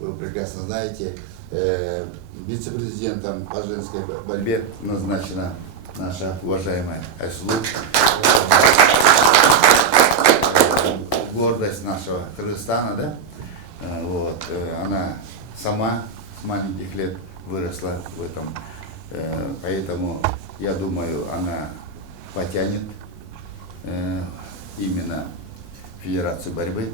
вы прекрасно знаете, вице-президентом по женской борьбе назначена наша уважаемая Айсулу. Гордость нашего Кыргызстана, да? Вот. Она сама с маленьких лет выросла в этом, поэтому, я думаю, она потянет именно Федерацию борьбы.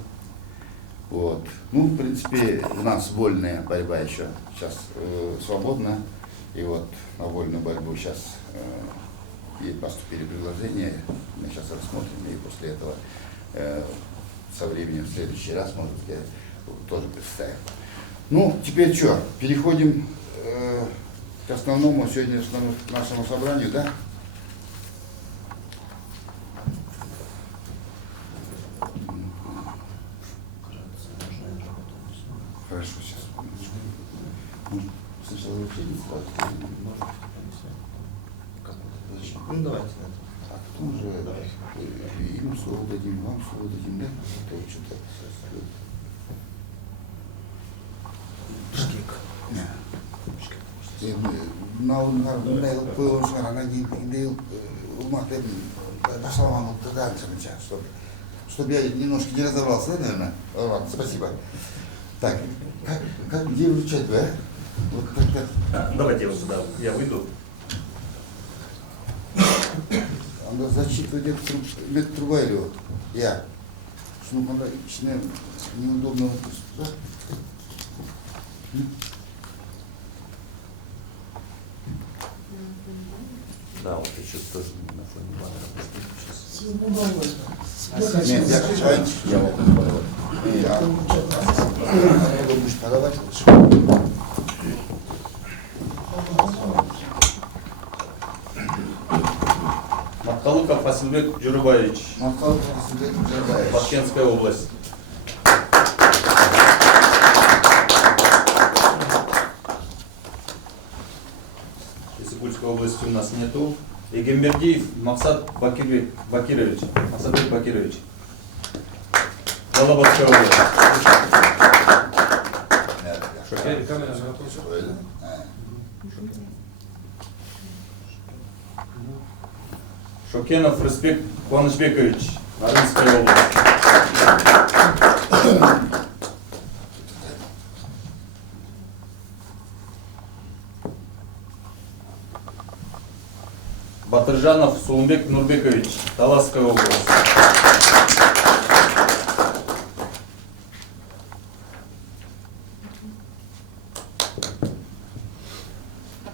Вот. Ну, в принципе, у нас вольная борьба еще сейчас свободна. И вот на вольную борьбу сейчас ей поступили предложения. Мы сейчас рассмотрим, и после этого со временем в следующий раз, может быть, тоже представим. Ну, теперь что, переходим к основному сегодняшнему нашему собранию, да? Хорошо, сейчас. Сначала вообще не сразу. Ну, давайте. А потом уже им слово дадим, вам слово дадим, да? То что-то. Бишкек. Чтобы я немножко не разобрался, да, наверное? Ладно, спасибо. Так, где вручать вы, а? Вот как-то. Давайте вот сюда, я выйду. Анда зачитывать медтруба или вот? Я. Шunu anda içine неудобно, да? Да, вот еще тоже на фоне баннера. Нет, я хочу. Я вот подавать. Я думаю, что подавать лучше. Макталыков Асылбек Джурбаевич, Башкентская область. Иссыкульской области у нас нету. Егембердиев Максат Бакирович. Максатбек Бакирович. Жалабатская область. Шокенов Рысбек Куанышбекович, Нарынская область. Батыржанов Сулумбек Нурбекович, Таласская область.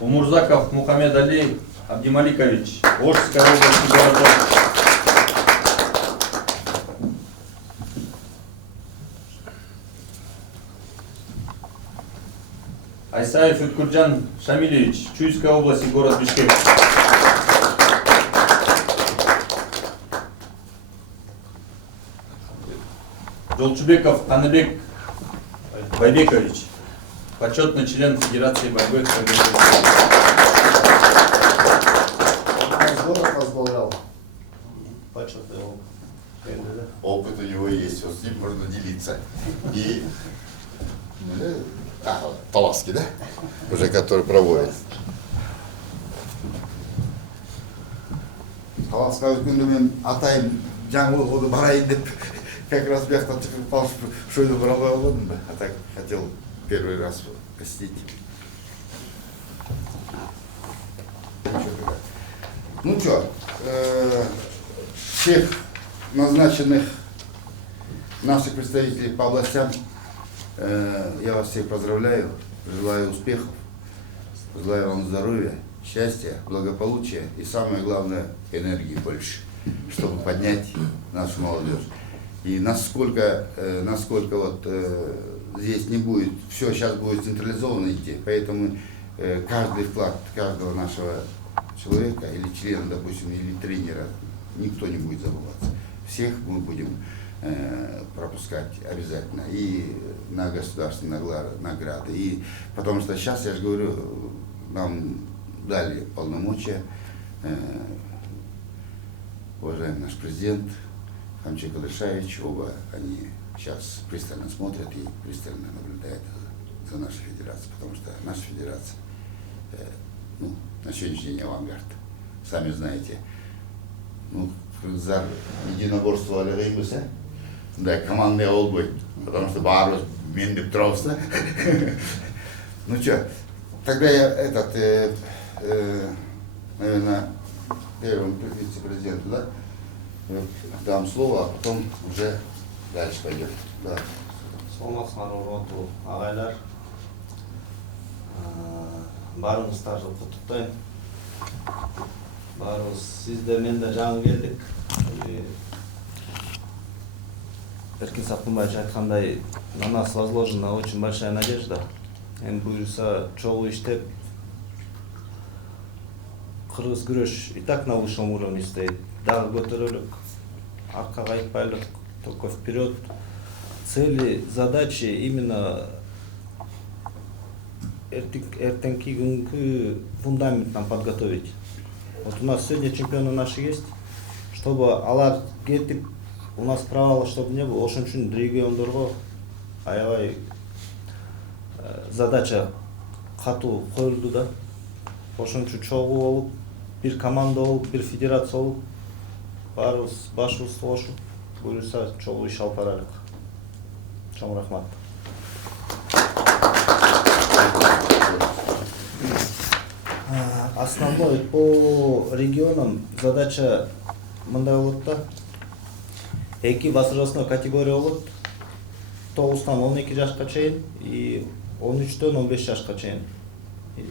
Умурзаков Мухаммед Али Абдималикович, Орская область, город Орск. Айсаев Икурджан Шамилевич, Чуйская область и город Бишкек. Жолчубеков Таныбек Байбекович, почетный член Федерации борьбы с возглавлял. Опыт у него есть, вот с ним можно делиться. И Таласки, да? Уже который проводит. Таласка өткенде атайым жаңыл годы барайын деп как раз бияқтан шығып қалып шойды бара албай қалдым да. А так хотел первый раз посетить. Ну что, всех назначенных наших представителей по областям я вас всех поздравляю, желаю успехов, желаю вам здоровья, счастья, благополучия и самое главное энергии больше, чтобы поднять нашу молодежь. И насколько вот здесь не будет, все сейчас будет централизованно идти, поэтому каждый вклад каждого нашего человека или члена, допустим, или тренера, никто не будет забываться. Всех мы будем пропускать обязательно и на государственные награды. И потому что сейчас, я же говорю, нам дали полномочия, уважаемый наш президент Хамчик Алишаевич, оба они сейчас пристально смотрят и пристально наблюдают за нашу федерацию, потому что наша федерация на сегодняшний день авангард. Сами знаете, кыргыздар единоборство алегейбіз, да, командный болбойт, потому что баарыбыз мен деп турабыз да. Ну что, тогда я наверное, первому вице-президенту, да, дам слово, а потом уже дальше пойдем. Да. Саламатсыздар, урматтуу агайлар. Баарыңыздарды куттуктайм. Баарыбыз сизде мен да жаңы келдик. Эркин Сапкынбаевич айткандай, на нас возложена очень большая надежда. Эми буюрса чогуу иштеп, кыргыз күрөш и так на высшем уровне стоит. Дагы көтөрөлүк, аркага айтпайлык, только вперед. Цели, задачи именно эртеңки күнгү фундамент нам подготовить. Вот у нас сегодня чемпионы наши есть, чтобы алар кетип, у нас провала чтобы не было, ошон үчүн региондорго аябай задача катуу коюлду да. Ошон үчүн чогуу болуп, бир команда болуп, бир федерация болуп, баарыбыз башыбызды кошуп, буюрса чогуу иш алып барайлык. Чоң рахмат. Основной по регионам задача мындай болот да. 2 возрастной категория болот. 9-тан 12 жашка чейин и 13-төн 15 жашка чейин.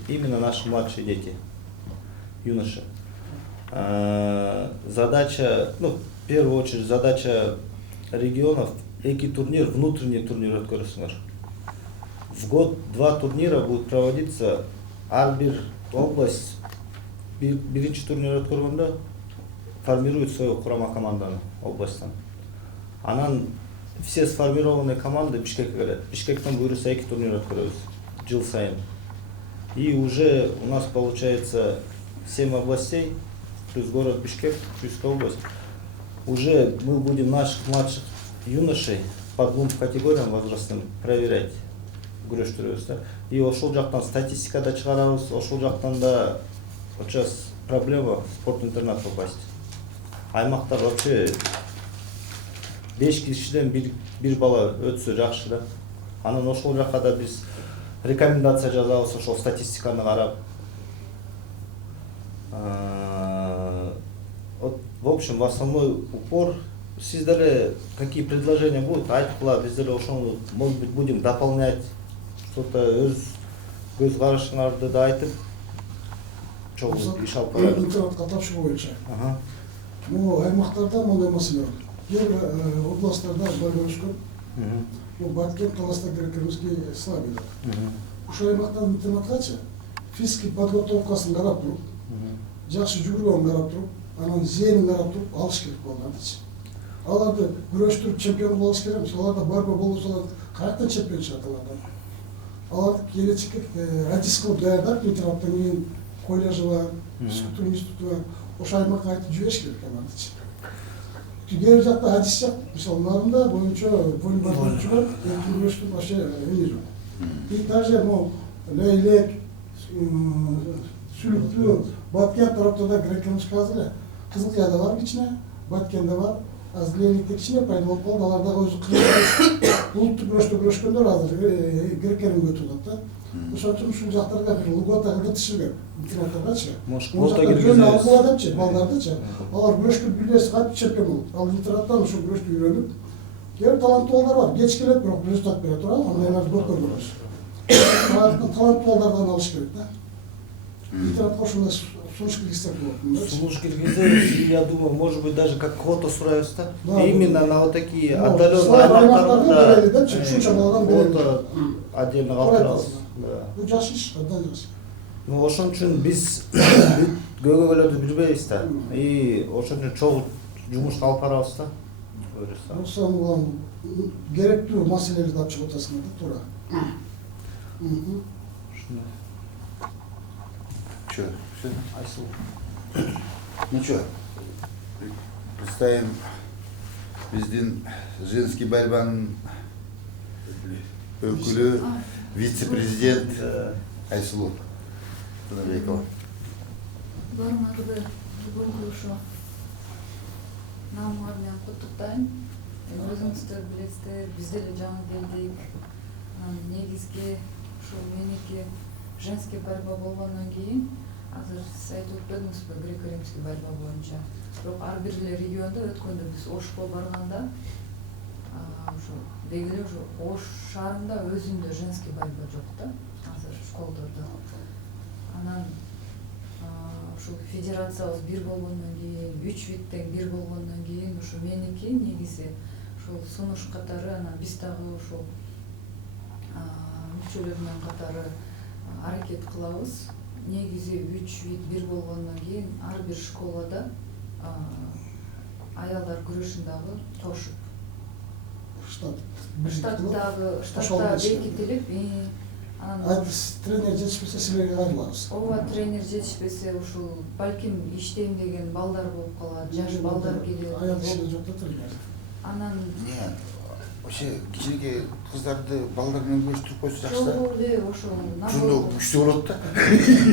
Именно наши младшие дети, юноши. Задача, в первую очередь, задача регионов, 2 турнир, внутренний турнир өткөрүсүңөр. В год 2 турнира будет проводиться, ар бир область биринчи турнир өткөргөндө формирует свою курама команданы областтан. Анан все сформированные команды Бишкекке келет. Бишкектен буюрса 2 турнир өткөрөбүз жыл сайын. И уже у нас получается 7 областей, плюс город Бишкек, Чуйская область. Уже мы будем наших младших юношей по 2 категориям возрастным проверять, күрөштүрөбүз да. И ошол жактан статистикада чыгарабыз, ошол жактан да сейчас проблема в спорт-интернат попасть. Аймактар вообще 5 кишиден бир бала өтсө жакшы да. Анан ошол жакка да биз рекомендация жазабыз, ошол статистиканы карап. В общем, в основной упор. Сиздерде какие предложения будут? Айткыла, биздер ошону, может быть, будем дополнять, что-то өз көз карашыңарды да айтып, чогуу иш алып баралы. Интернатка тапшыруу боюнча. Бул аймактарда мындай маселе бар. Кээ областтарда бөлүнүшкөн. Бул Баткен, Таласта Грекемский слабыйдар. Ошол аймактан интернаткачы физический подготовкасын карап туруп, жакшы жүгүргөнүн карап туруп, анан зээнин карап туруп алыш керек балдардычы. Аларды күрөштүрүп чемпион болуш керек эмес. Аларда борьба болсо каяктан чемпион чыгат алардан. Аларды келечекке радис кылып даярдап, интернаттан кийин коллежи бар, физкультура институту бар. Ошо аймакка айтып жибериш керек алардычы. Кээ жакта адис жак, мисалы нарында боюнча волейбол боюнча бар, күрөштүн вообще эми жок. И даже лейлек, сүлүктүү, Баткен тараптарда Грекемский азыр Кызылкаяда бар кичине, Баткенде бар. Азыр лейлектер кичине пайда болуп калды, аларда өзү кыргыз улуттук күрөштө күрөшкөндөр азыр Грекемге өтүп атат. Ошон үчүн ушул жактарга бир лугота кыргытышы керек. Интернаттагачы. Квота киргизебиз. Алгыладычы, балдардычы. Алар күрөшкө билбес кайтып чемпион болот. Ал интернаттан ушул күрөштү үйрөнүп, кээ таланттуу балдар бар. Кеч келет, бирок результат бере турат, андайларды көп көргөнбүз. Таланттуу балдардан алыш керек да. Интернатка ушундай сунуш киргизсек болот. Сунуш киргизебиз, я думаю, может быть, даже как квота сурайбыз да. Именно на вот такие отдаленные аймактарда квота отдельно калтырабыз. Бул жакшы иш, абдан жакшы. Ошон үчүн биз көйгөйлөрдү билбейбиз да. И ошон үчүн чогуу жумуш алып барабыз да. Ошол керектүү маселелерди алып чыгып атасыңар да, туура. Что? Айсыл. Ну что, представим биздин женский борьбанын өкүлү, вице-президент Айсулу Тыныбекова. Барыңарды бүгінгі ошо намыңар менен куттуктайм. Өзүңүздөр билесиздер, биз деле жаңы келдик. Негизги ушул меники женский борьба болгондон кийин азыр сиз айтып өтпөдүңүзбү греко-римский борьба боюнча. Бирок ар бир эле региондо өткөндө биз Ошко барганда ошо деги эле ошо Ош шаарында өзүндө женский борьба жок да. Азыр школдордо. Анан ушул федерациябыз бир болгондон кийин, 3 виттен бир болгондон кийин ушу меники негизи ушул сунуш катары, анан биз дагы ушул мүчөлөр менен катары аракет кылабыз. Негизи 3 вит бир болгондон кийин ар бир школада аялдар күрөшүн дагы тошуп штатта бекитилип, анан тренер жетишпесе силерге кайрылабыз. ооба тренер жетишпесе ушул балким иштейм деген балдар болуп калат, жаш балдар келет. Аял кишиде жок да тренер. Анан Нет, вообще кичинекей кыздарды балдар менен көрүштүрүп койсо жакшы да. жок эле ошол Ушундо күчтүү болот да.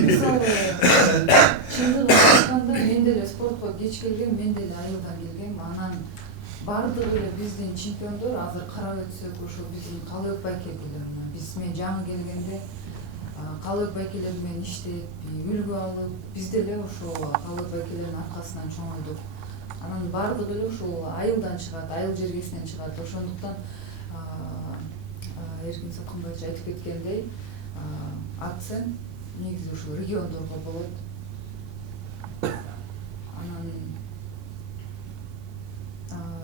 мисалы чындыгын айтканда мен деле спортко кеч келгем, мен деле айылдан келгем. Анан бардыгы эле биздин чемпиондор азыр карап өтсөк ошол биздин Калыбек байкелер. Мен жаңы келгенде Калыбек байкелер менен иштеп, үлгү алып, биз деле ошол Калыбек байкелердин аркасынан чоңойдук. Анан бардыгы эле ушул айылдан чыгат, айыл жергесинен чыгат. Ошондуктан Эркин Сокунбаевич айтып кеткендей, акцент негизи ушул региондорго болот. Анан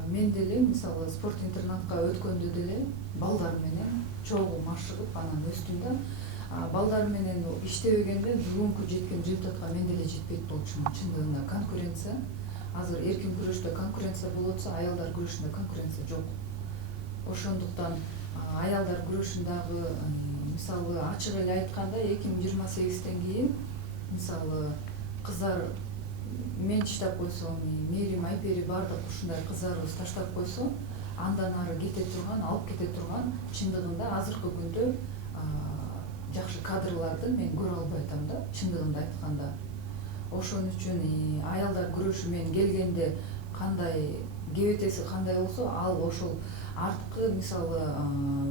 мен деле мисалы спорт интернатка өткөндө деле балдар менен чогуу машыгып анан өстүм да. Балдар менен иштебегенде бүгүнкү жеткен результатка мен деле жетпейт болчумун. Чындыгында конкуренция азыр эркин күрөштө конкуренция болуп атса, аялдар күрөшүндө конкуренция жок. Ошондуктан аялдар күрөшүндагы мисалы ачык эле айтканда 2028-тен кийин мисалы кыздар мен таштап койсом, Мерим, Айпери бардык ушундай кыздарыбыз таштап койсо, андан ары кете турган, алып кете турган чындыгында азыркы күндө жакшы кадрларды мен көрө албай атам да, чындыгында айтканда. Ошон үчүн аялдар күрөшү менен келгенде кандай кебетеси кандай болсо, ал ошол арткы мисалы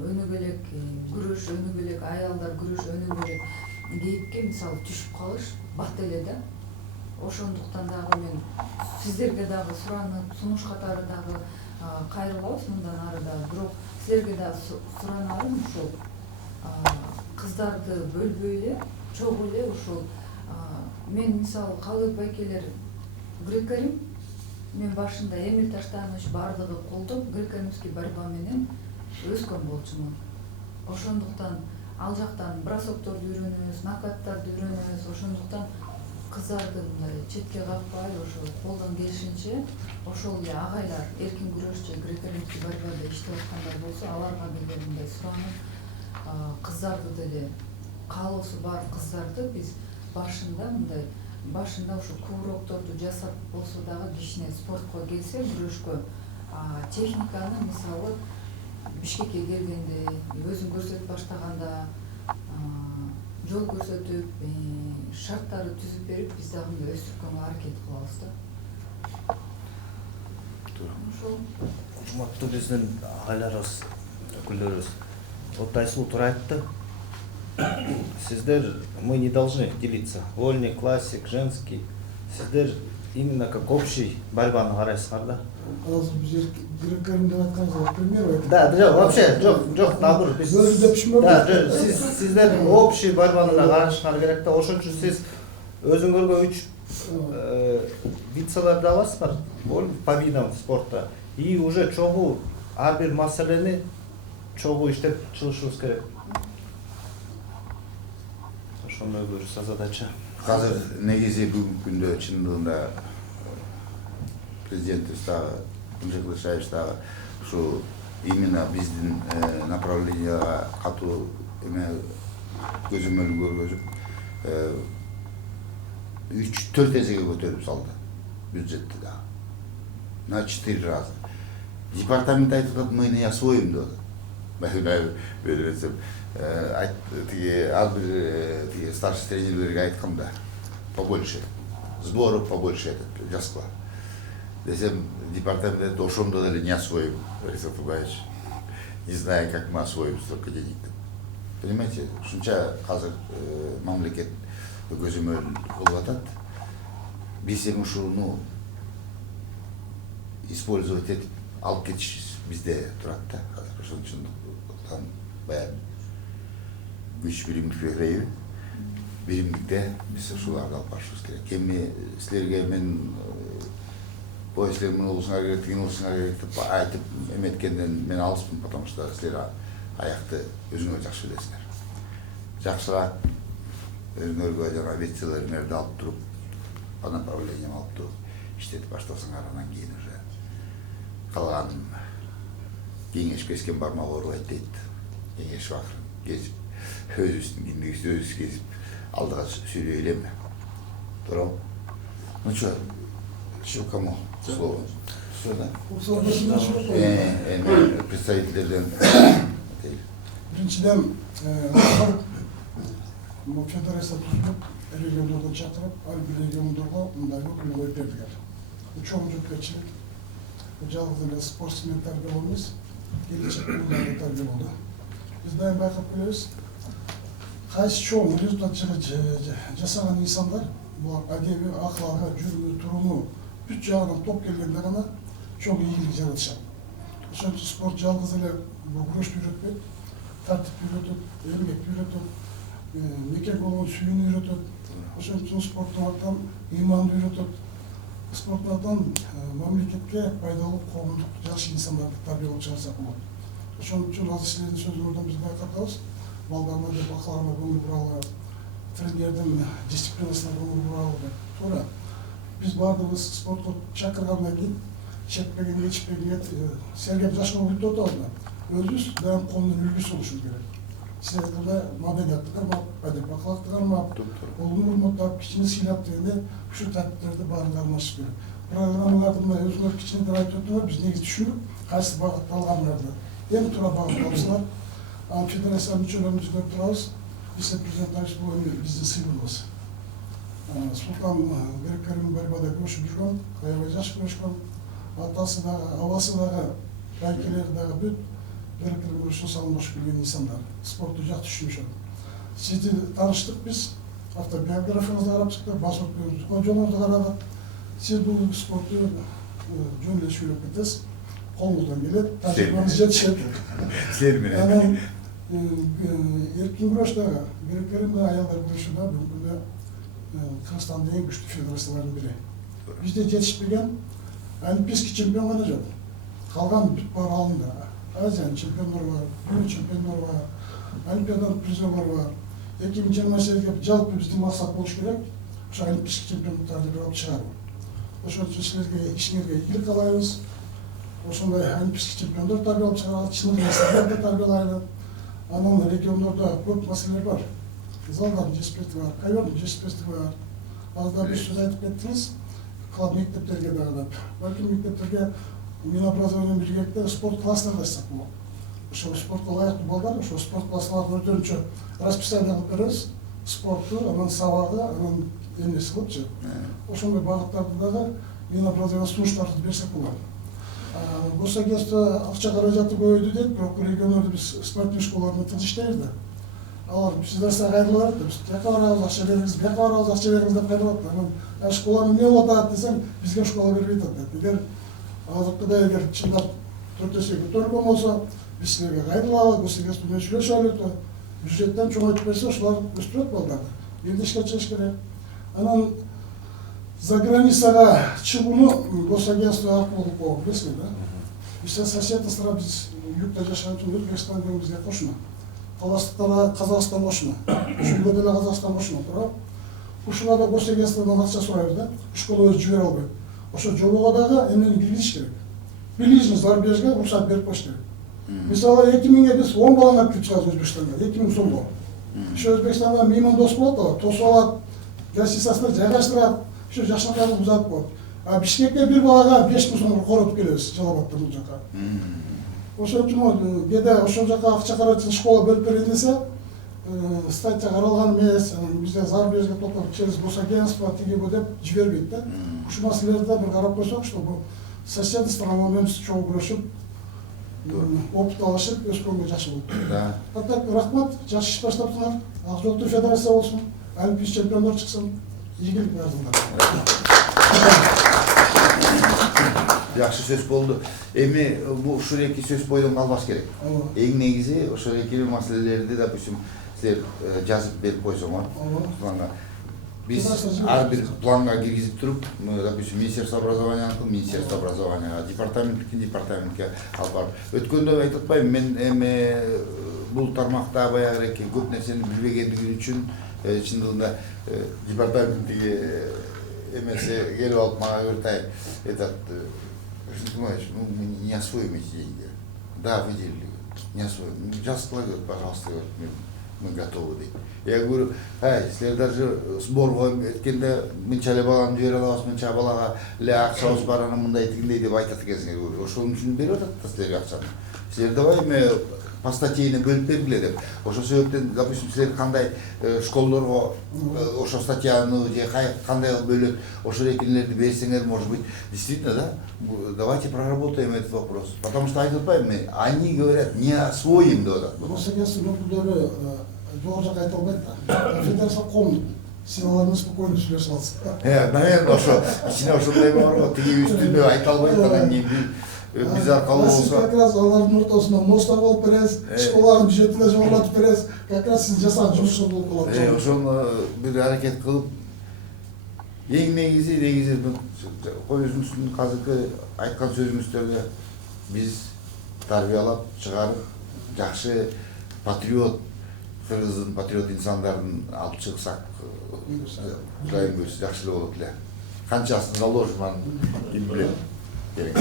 өнүгөлөк күрөш, өнүгөлөк аялдар күрөш, өнүгөлөк кейипке мисалы түшүп калыш бат эле да. Ошондуктан дагы мен сиздерге дагы суранып, сунуш катары дагы кайрылабыз мындан ары да. Бирок силерге дагы суранарым ушул кыздарды бөлбөй эле, чогуу эле ушул мен мисалы Калыбек байкелер греко-рим мен башында Эмиль Таштанович бардыгы колдоп греко-римский борьба менен өскөн болчумун. Ошондуктан ал жактан бросокторду үйрөнөбүз, накаттарды үйрөнөбүз. Ошондуктан кыздарды мындай четке какпай, ошол колдон келишинче ошол эле агайлар эркин күрөшчү греко-римский борьбада иштеп аткандар болсо, аларга деле мындай суранып, кыздарды деле каалоосу бар кыздарды биз башында ушу кувырокторду жасап болсо дагы кичине спортко келсе, күрөшкө техниканы мисалы Бишкекке келгенде өзүн көрсөтүп баштаганда жол көрсөтүп, шарттарды түзүп берип, биз дагы өстүргөнгө аракет кылабыз да. Ошол. Урматтуу биздин агайларыбыз, өкүлдөрүбүз. Вот Айсулу туура айтты. Сиздер, мы не должны делиться. Вольный, классик, женский. Сиздер именно как общий борьбаны карайсыздар да. Азыр биз греко-рим деп айтканыңызга пример айтып. Да, вообще жок, наоборот. Да, сиздер общий борьбаны да карашыңар керек да. Ошон үчүн сиз өзүңөргө 3 вицаларды аласыздар по видам спорта. И уже чогуу ар бир маселени чогуу иштеп чыгышыбыз керек. Ошондой бир задача. Азыр негизи бүгүнкү күндө чындыгында президентибиз дагы Мыржыкулов Шаевич дагы ушу именно биздин направленияга катуу эме көзөмөл көргөзүп 3-4 эсеге көтөрүп салды бюджетти дагы. На 4 раза. Департамент айтып атат, мы не освоим деп атат. Бересем. Айт ар бир старший тренерлерге айткам да побольше сборов, побольше этот жасқа. Десем департамент ошондо деле не освоим, Борис Тугаевич. Не знаю, как мы освоим столько денег. Понимаете, ушунча азыр мамлекет көзөмөл болуп атат. Биз эми ушуну использовать этип алып кетиш бизде турат да. Азыр ошон үчүн баягы күч биримдик биримдикте биз ушуларды алып барышыбыз керек. Эми силерге мен ой силер муну кылышыңар керек, тигини кылышыңар керек деп айтып эметкенден мен алыспын, потому что силер аякты өзүңөр жакшы билесиңер. Жакшыраак өзүңөргө жана лекцияларыңарды алып туруп, по направлениям алып туруп иштетип баштасаңар, анан кийин уже калган кеңеш кескен бармак оорубайт дейт. Кеңеш убакытын кезип, өзүбүздүн киндигибизди өзүбүз кезип алдыга сүйлөй элем. Туурабы? Ну что, кому слово? Все, да? Представителерден. Биринчиден, федерация түзүлүп, региондорду чакырып, ар бир региондорго мындай өкүл коюп бердилер. Чоң жоопкерчилик. Жалгыз эле спортсмен тарбиялоо эмес, келечекте мындай тарбиялоо. Биз дайым байкап келебиз. Кайсы чоң результат жасаган инсандар, булар адеби, аклагы, жүрүмү, туруму бүт жагынан топ келгенде гана чоң ийгилик жаратышат. Ошон үчүн спорт жалгыз эле күрөштү үйрөтпөйт, тартипти үйрөтөт, эмгекти үйрөтөт, неке болгон сүйүүнү үйрөтөт. Ошон үчүн спорттун атынан ыйманды үйрөтөт. Спорттун атынан мамлекетке пайдалуу коомдук жакшы инсандарды тарбиялап чыгарсак болот. Ошон үчүн азыр силердин сөзүңөрдөн биз байкатабыз. Балдарына деп акыларына көңүл буралы, тренердин дисциплинасына көңүл буралы деп. Туура. Биз баардыгыбыз спортко чакыргандан кийин чекпеген, ичпеген, сергеп жашоо бүтүп атабызбы? Өзүбүз дайым коомдун үлгүсү болушубуз керек. Силерде маданиятты кармап, адеп акылакты кармап, улууну урматтап, кичини сыйлап дегенде ушул тартиптерди баарын кармашыш керек. Программаларды өзүңөр кичинекей айтып өттүңөр, биз негизи түшүнүп, кайсы багытта алганыңарды эми туура багытта алсыңар. Федерациянын мүчөлөрүн жүздөп турабыз. Биз президент Айшык биздин сыйлыгыбыз. Султан Береккерим борьбада күрөшүп жүргөн, аябай жаш күрөшкөн, атасы дагы, абасы дагы, байкелери дагы бүт Береккерим күрөшүн салынбашып келген инсандар. Спортту жакшы түшүнүшөт. Сизди тааныштык биз, автобиографияңызды карап чыктык, басып жолуңузду карадык. Сиз бул спортту жөн эле сүйлөп кетесиз. Колуңуздан келет, тажрыйбаңыз жетишет. Силер менен. Эркин күрөш дагы, Береккерим да аялдар күрөшү да бүгүн Кыргызстандын эң күчтүү федерацияларынын бири. Бизде жетишпеген олимпийский чемпион гана жок. Калган бүт бар алында. Азиянын чемпиондору бар, дүнүйө чемпиондору бар, олимпиаданын призерлору бар. 2028-ге жалпы биздин максат болуш керек. Ошо олимпийский чемпиондуктарды алып чыгаруу. Ошон үчүн силерге ишиңерге ийгилик каалайбыз. Ошондой олимпийский чемпиондор тарбиялап чыгаралы, чыныгы инсандарды тарбиялайлы. Анан региондордо көп маселелер бар. Залдардын жетишпестиги бар, кайердин жетишпестиги бар. Азда бир сөз айтып кеттиңиз, класс мектептерге дагы. Балким мектептерге Минобразованиянын биргеликте спорт класстарды ачсак болот. Ошо спортко лайыктуу балдар, ошо спорт класстарына өтөнчө расписание кылып беребиз. Спортту, анан сабагы, анан эмнеси кылыпчы. Ошондой багыттарды дагы Минобразование сунуштарды берсек болот. Госагентство акча каражаты көбөйдү дейт, бирок региондордо биз спортивный школаларда тынч иштейбиз да. Алар федерацияга кайрылып атат, биз тияка барабыз, акча бериңиз, бияка барабыз, акча бериңиз деп кайрылып атат. Анан школаны эмне болуп атат десең, бизге школа бербейт атат. Эгер азыркыдай эгер чындап 4-эсеге көтөрүлгөн болсо, биз силерге кайрылалы, госагентство менен сүйлөшөлү, бюджеттен чоңойтуп берсе, ошолар өстүрөт балдарды. Эми ишке чыгыш керек. Анан за границага чыгууну госагентство аркылуу болот, билесиңер да? Биз соседствода биз югта жашаган үчүн Өзбекстан менен бизге кошуна. Таластыктарда Казакстан кошуна. Ушул деле Казакстан кошуна, туурабы? Ушуларда госагентстводон акча сурайбыз да, школа өзү жибере албайт. Ошо жобого дагы эмнени киргизиш керек. Билишин зарубежге уруксат берип коюш керек. Мисалы 2000-ге биз 10 баланы алып келип чыгабыз Өзбекстанга, 2000 сомго. Ошо Өзбекстанда мейман дос болот да, тосуп алат, гостиницасына жайгаштырат, ошо жашнаканы узатып коет. А Бишкекке бир балага 5000 сомго коротуп келебиз Жалалабадтан бул жака. Ошон үчүн кээде ошол жака акча каражатын школа бөлүп берейин десе, статья каралган эмес, бизде зарубежге только через госагентство тиги бу деп жибербейт да. Ушул маселелерди бир карап койсок, чтобы соседи страновыйымыз чогуу күрөшүп, опыт алышып өскөнгө жакшы болот. Да. Так, рахмат, жакшы иш баштаптыңар. Ак жолтуу федерация болсун, олимпийский чемпиондор чыксын. Ийгилик баардыгыңарга. Жакшы сөз болду. Эми ушул эки сөз бойдон калбаш керек. Эң негизи ошол эки маселелерди, допустим, силер жазып берип койсоңор. Биз ар бир планга киргизип туруп, допустим, Министерство образования, департаментке алып барып. Өткөндө айтып атпайбы, мен эми бул тармакта баягы көп нерсени билбегендигим үчүн чындыгында департаменттеги эмесе келип алып мага өртай этот, понимаешь, мы не освоим эти деньги. Да, выделили, не освоим. Жазгыла говорит, пожалуйста, мы готовы дейт. Я говорю, силер даже сборго эткенде мынча эле баланы жибере алабыз, мынча балага эле акчабыз бар, анан мындай тигиндей деп айтат экенсиңер. Ошонун үчүн берип атат да силерге акчаны. Силер давай эми по статейне бөлүп бергиле деп. Ошол себептен, допустим, силер кандай школдорго ошо статьяны же кандай бөлөт, ошол экенлерди берсеңер, может быть, действительно, да, давайте проработаем этот вопрос. Потому что айтып атпайбы, они говорят, не освоим деп атат. Госагентство өкүлдөрү жогору жака айта албайт да. Федерация коомдук. Сен алармен спокойно сүйлөшүп алсың. Наверное, ошо ичине ошондой бар го, тиги үстүнө айта албайт, анан кийин биз аркылуу болсо. Как раз алардын ортосунда мост алып беребиз, школанын бюджетине жогорулатып беребиз. Как раз сиз жасаган жумушуңуз болуп калат. Ошону бир аракет кылып, эң негизи өзүбүздүн азыркы айткан сөзүбүздөрдө биз тарбиялап чыгарып, жакшы патриот, кыргыздын патриот инсандарын алып чыксак, жайын көрсө жакшы эле болот эле. Канчасын заложим аны ким билет керек.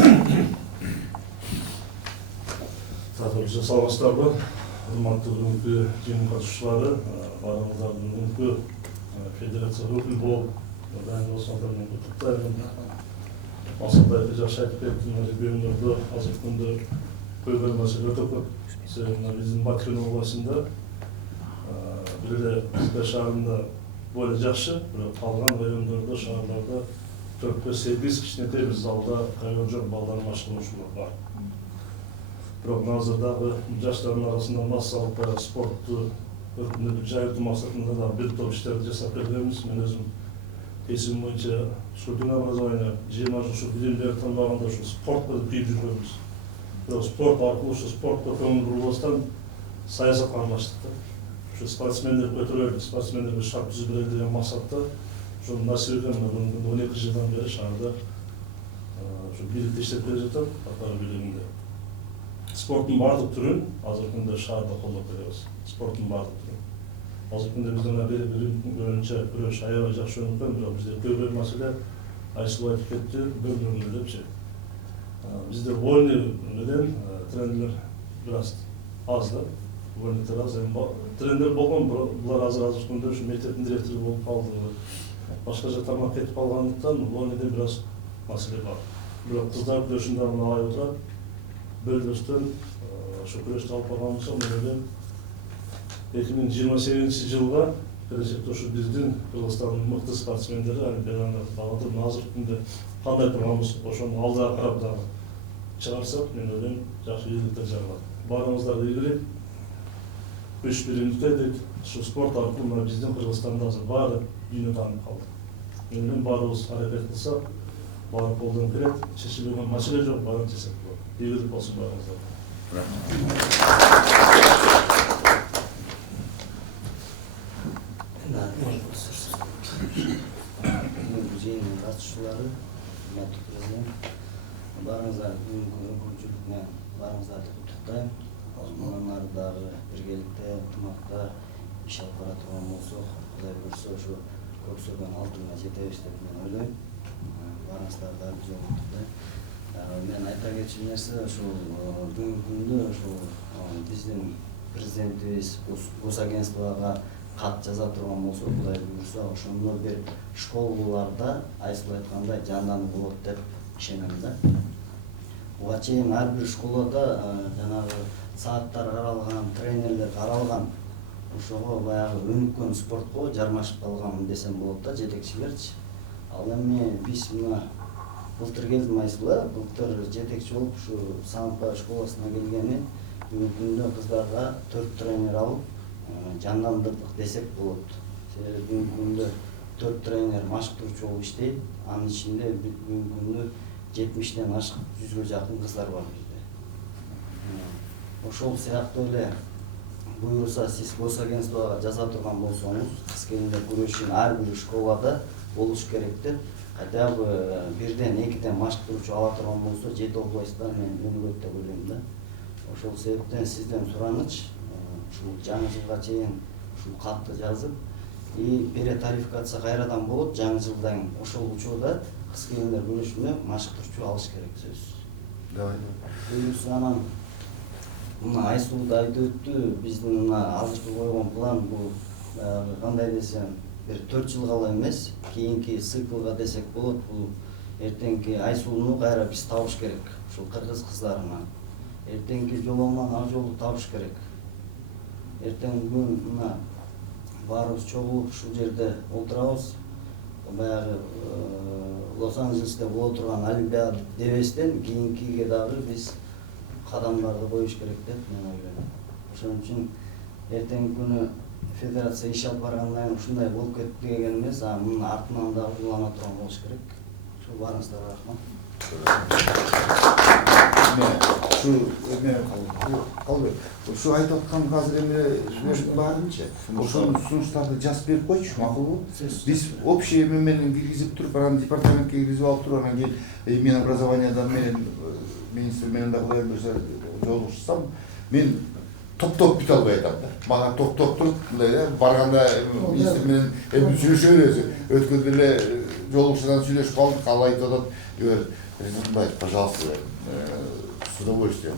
Татулык саламатсыздарбы? Урматтуу бүгүнкү жыйын катышуучулары, баарыңыздарды бүгүнкү федерация өкүл болуп, дайын болсоңуздар куттуктайм. Максатайды жакшы айтып кеттим, региондордо азыркы күндө көйгөй маселе өтө көп. Себеби биздин Баткен областында бир эле Кызылтай шаарында более жакшы, бирок калган райондордо, шаарларда 4-5-8 кичинекей бир залда район жок балдардын машыгуулар бар. Бирок азырдагы жаштардын арасында массалык спортту өркүндөтүп жайылтуу максатында да бир топ иштерди жасап бергенбиз. Мен өзүм кесибим боюнча ушул образование 20 жыл ушу билимдерди таныбаганда ушу спортко күйүп жүргөнбүз. Бирок спорт аркылуу ушу спортко көңүл бурбастан саясатка аралаштык да. Ушу спортсмендер көтөрөлүп, спортсмендерге шарт түзүп берели деген максатта ушул насибеге 12 жылдан бери шаарда ушу бийликте иштеп келе жатам, атары бийлигинде. Спорттун баардык түрүн азыркы күндө шаарда колдоп беребиз. Спорттун баардык түрүн. Азыркы күндө биздин көбүнчө күрөш аябай жакшы өнүккөн, бирок бизде көйгөй маселе Айсыл айтып кетти, бөлүнүлөр депчи. Бизде вольный менен тренерлер бир аз да. Вольныйлар аз, тренер болгон, булар азыркы күндө ушу мектептин директору болуп калды. Башка жактарга кетип калгандыктан вольныйда бир аз маселе бар. Бирок кыздар күрөшүндө алай отурат. Бөлбөстөн ошо күрөштү алып барганыбызда мен 2028 жылга келечекте ушу биздин Кыргызстандын мыкты спортсмендери олимпиаданы багытып, азыркы күндө кандай турганбыз, ошону алдыга карап дагы чыгарсак, мен ойлойм жакшы ийгиликтер жагылат. Баарыңыздарды ийгилик, күч биримдикте дейт, ушу спорт аркылуу биздин Кыргызстанда азыр баары дүйнө таанып калды. Мен ойлойм баарыбыз аракет кылсак, баары колдон келет, чечилбеген маселе жок, баарын чечсек болот. Ийгилик болсун баарыңыздарга. Жыйындын катышуучулары, урматтуу президент, баарыңыздарды бүгүнкү мүмкүнчүлүк менен баарыңыздарды куттуктайм. Мындан ары дагы биргеликте, ынтымакта иш алып бара турган болсок, Кудай буйрса ушу көксөгөн алтынга жетебиз деп мен ойлойм. Баарыңыздарды дагы жөн куттуктайм. Мен айта кетчү нерсе ушул бүгүнкү күндө ушул биздин президентибиз госагентствого кат жаза турган болсо, Кудай буйрса ошондо бир школаларда Айсыл айткандай жандануу болот деп ишенем да. Буга чейин ар бир школада жанагы сааттар каралган, тренерлер каралган. Ошого баягы өнүккөн спортко жармашып калган десем болот да, жетекчилерчи. Ал эми биз мына былтыр келдим айсыла, былтыр жетекчи болуп ушу Сампа школасына келгени бүгүнкү күндө кыздарга 4 тренер алып жандандырдык десек болот. Себеби бүгүнкү күндө 4 тренер машыктыруучу болуп иштейт. Анын ичинде бүгүнкү күндө 70ден ашык 100гө жакын кыздар бар бизде. Ошол сыяктуу эле буюрса сиз госагентствого жаза турган болсоңуз, кыз келиндер күрөшүн ар бир школада болуш керек деп, хотя бы 1ден 2ден машыктыруучу ала турган болсо 7 областта мен өнүгөт деп ойлойм да. Ошол себептен сизден сураныч, ушул жаңы жылга чейин ушул катты жазып, перетарификация кайрадан болот жаңы жылдан. Ошол учурда кыз келиндер күрөшүнө машыктыруучу алыш керек сөзсүз. Буюрса анан мына Айсулу да айтып өттү, биздин мына алгачкы койгон план бул кандай десем, бир 4 жылга эле эмес, кийинки циклга десек болот. Бул эртеңки Айсулуну кайра биз табыш керек, ушул кыргыз кыздарына. Эртеңки жоломан ак жолду табыш керек. Эртең күн мына баарыбыз чогулуп ушул жерде отурабыз. Баягы Лос-Анджелесте боло турган Олимпиада дебестен кийинкиге дагы биз кадамдарды коюш керек деп мен ойлойм. Ошон үчүн эртеңки күнү федерация иш алып баргандан кийин ушундай болуп кетти деген эмес, мунун артынан дагы улана турган болуш керек. Ошо баарыңыздарга рахмат. Şu айтып аткан азыр эме баарынча ошонун сунуштарды жазып берип койчу, макулбу? Биз общий эме менен киргизип туруп, анан департаментке киргизип алып туруп, анан кийин Минобразованиядан менен министр менен да Кудай буюрса жолугушсам, мен топ бүт албай атам да. Мага топ туруп, мындай да, барганда министр менен эми сүйлөшө беребиз. Өткөндө эле жолугушуудан сүйлөшүп калдык, ал айтып атат, Резонбаев, пожалуйста, с удовольствием.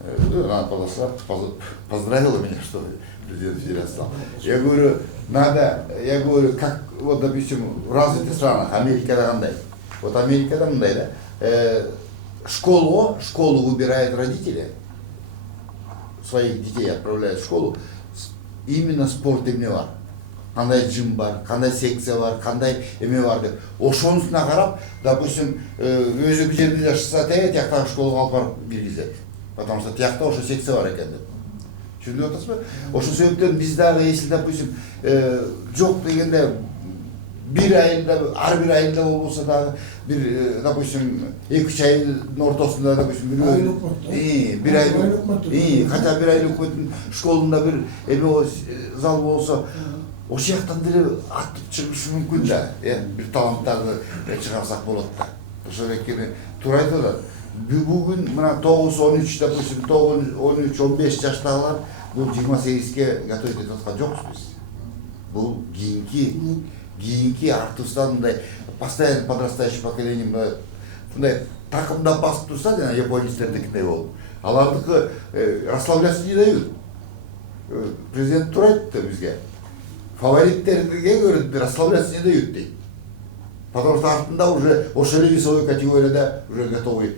Она подошла, поздравила меня, что президент Федерации стал. Я говорю, надо, как, вот, допустим, в развитых странах, Америкада кандай. Вот Америкада мындай, да, школу выбирают родители, своих детей отправляют в школу, именно спорт эмне бар. Кандай жим бар, кандай секция бар, кандай эме бар деп. Ошонусуна карап, допустим, өзү бир жерде жашаса, тияктагы школага алып барып киргизет. Потому что тиякта ошо секция бар экен деп. Түшүнүп атасызбы? Ошол себептен биз дагы, если, допустим, жок дегенде ар бир айылда болбосо дагы бир, допустим, 2-3 айылдын ортосунда, допустим, бир ай, хотя бир айлык өкмөттүн школунда бир эме зал болсо, ошол жактан деле аттып чыгышы мүмкүн да, бир таланттарды чыгарсак болот да. Ошол экени туура айтып атат. Бүгүн мына 9-13, допустим, 9-13-15 жаштагылар бул 28ге готовить этип аткан жокпуз биз. Бул кийинки артыбыздан мындай постоянно подрастающий поколение мындай такымдап басып турса, жана японецтердикиндей болуп. Алардыкы расслабляться не дают. Президент туура айтты бизге. Фавориттерге көрө расслабляться не дают дейт. Потому что артында уже ошол весовой категорияда уже готовый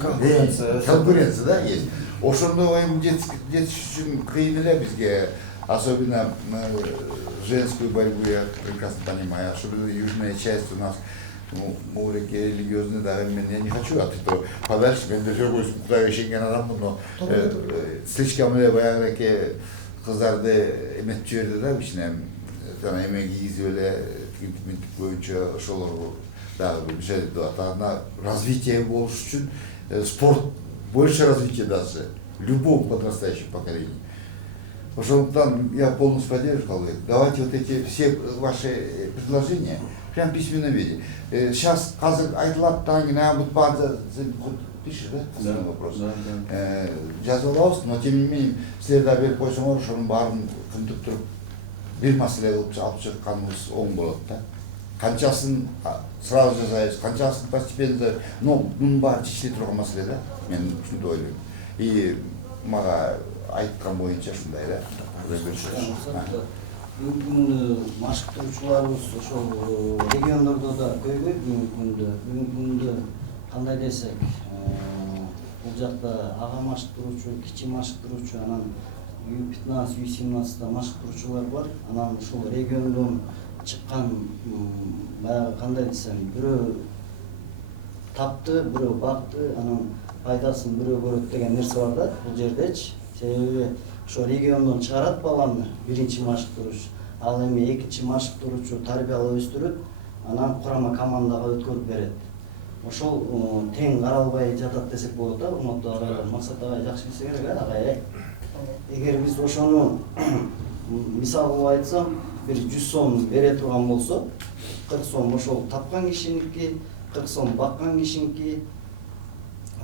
конкуренция, да, есть. Ошондо жетиш үчүн кыйын эле бизге, особенно женскую борьбу, я прекрасно понимаю, особенно южная часть у нас, Мурики религиозный, да, я не хочу от этого подальше, мен де жүргөйсүн Кудайга ишенген адаммын, но слишком эле баягы кыздарды эметип жиберди да, ичине жана эме кийгизип эле тигинтип боюнча ошолор дагы мешает на развитие болуш үчүн спорт больше развития даст любому подрастающему поколению. Ошондуктан я полностью поддерживаю. Давайте вот эти все ваши предложения прям в письменном виде. Сейчас казыр айтылат тагына бут база пишет, да? Последний вопрос. Жазып алабыз, но тем не менее силерде берип койсоңор ошонун баарын кынтып туруп бир маселе кылып алып чыкканыбыз оң болот да. Канчасын сразу жазайбыз, канчасын постепенно, но мунун баары чечиле турган маселе да. Мен ушинтип ойлойм. И мага айткан боюнча ушундай да. Бүгүнкү күндө машыктыруучуларыбыз ошол региондордо да көйгөй бүгүнкү күндө. Бүгүнкү күндө кандай десек, Бул жакта ага машыктыруучу, кичи машыктыруучу, анан U15, U17 машыктыруучулар бар. Анан ушул региондон чыккан баягы кандай десем, бирөө тапты, бирөө бакты, анан пайдасын бирөө көрөт деген нерсе бар да бул жердечи. Себеби ошо региондон чыгарат баланы биринчи машыктыруучу, ал эми экинчи машыктыруучу тарбиялап өстүрүп, анан курама командага өткөрүп берет. Ошол тең каралбай жатат десек болот да, урматтуу агайлар. Максат агай жакшы билсе керек, агай. Эгер биз ошону мисал кылып айтсам, бир 100 сом бере турган болсо, 40 сом ошол тапкан кишиники, 40 сом баккан кишиники,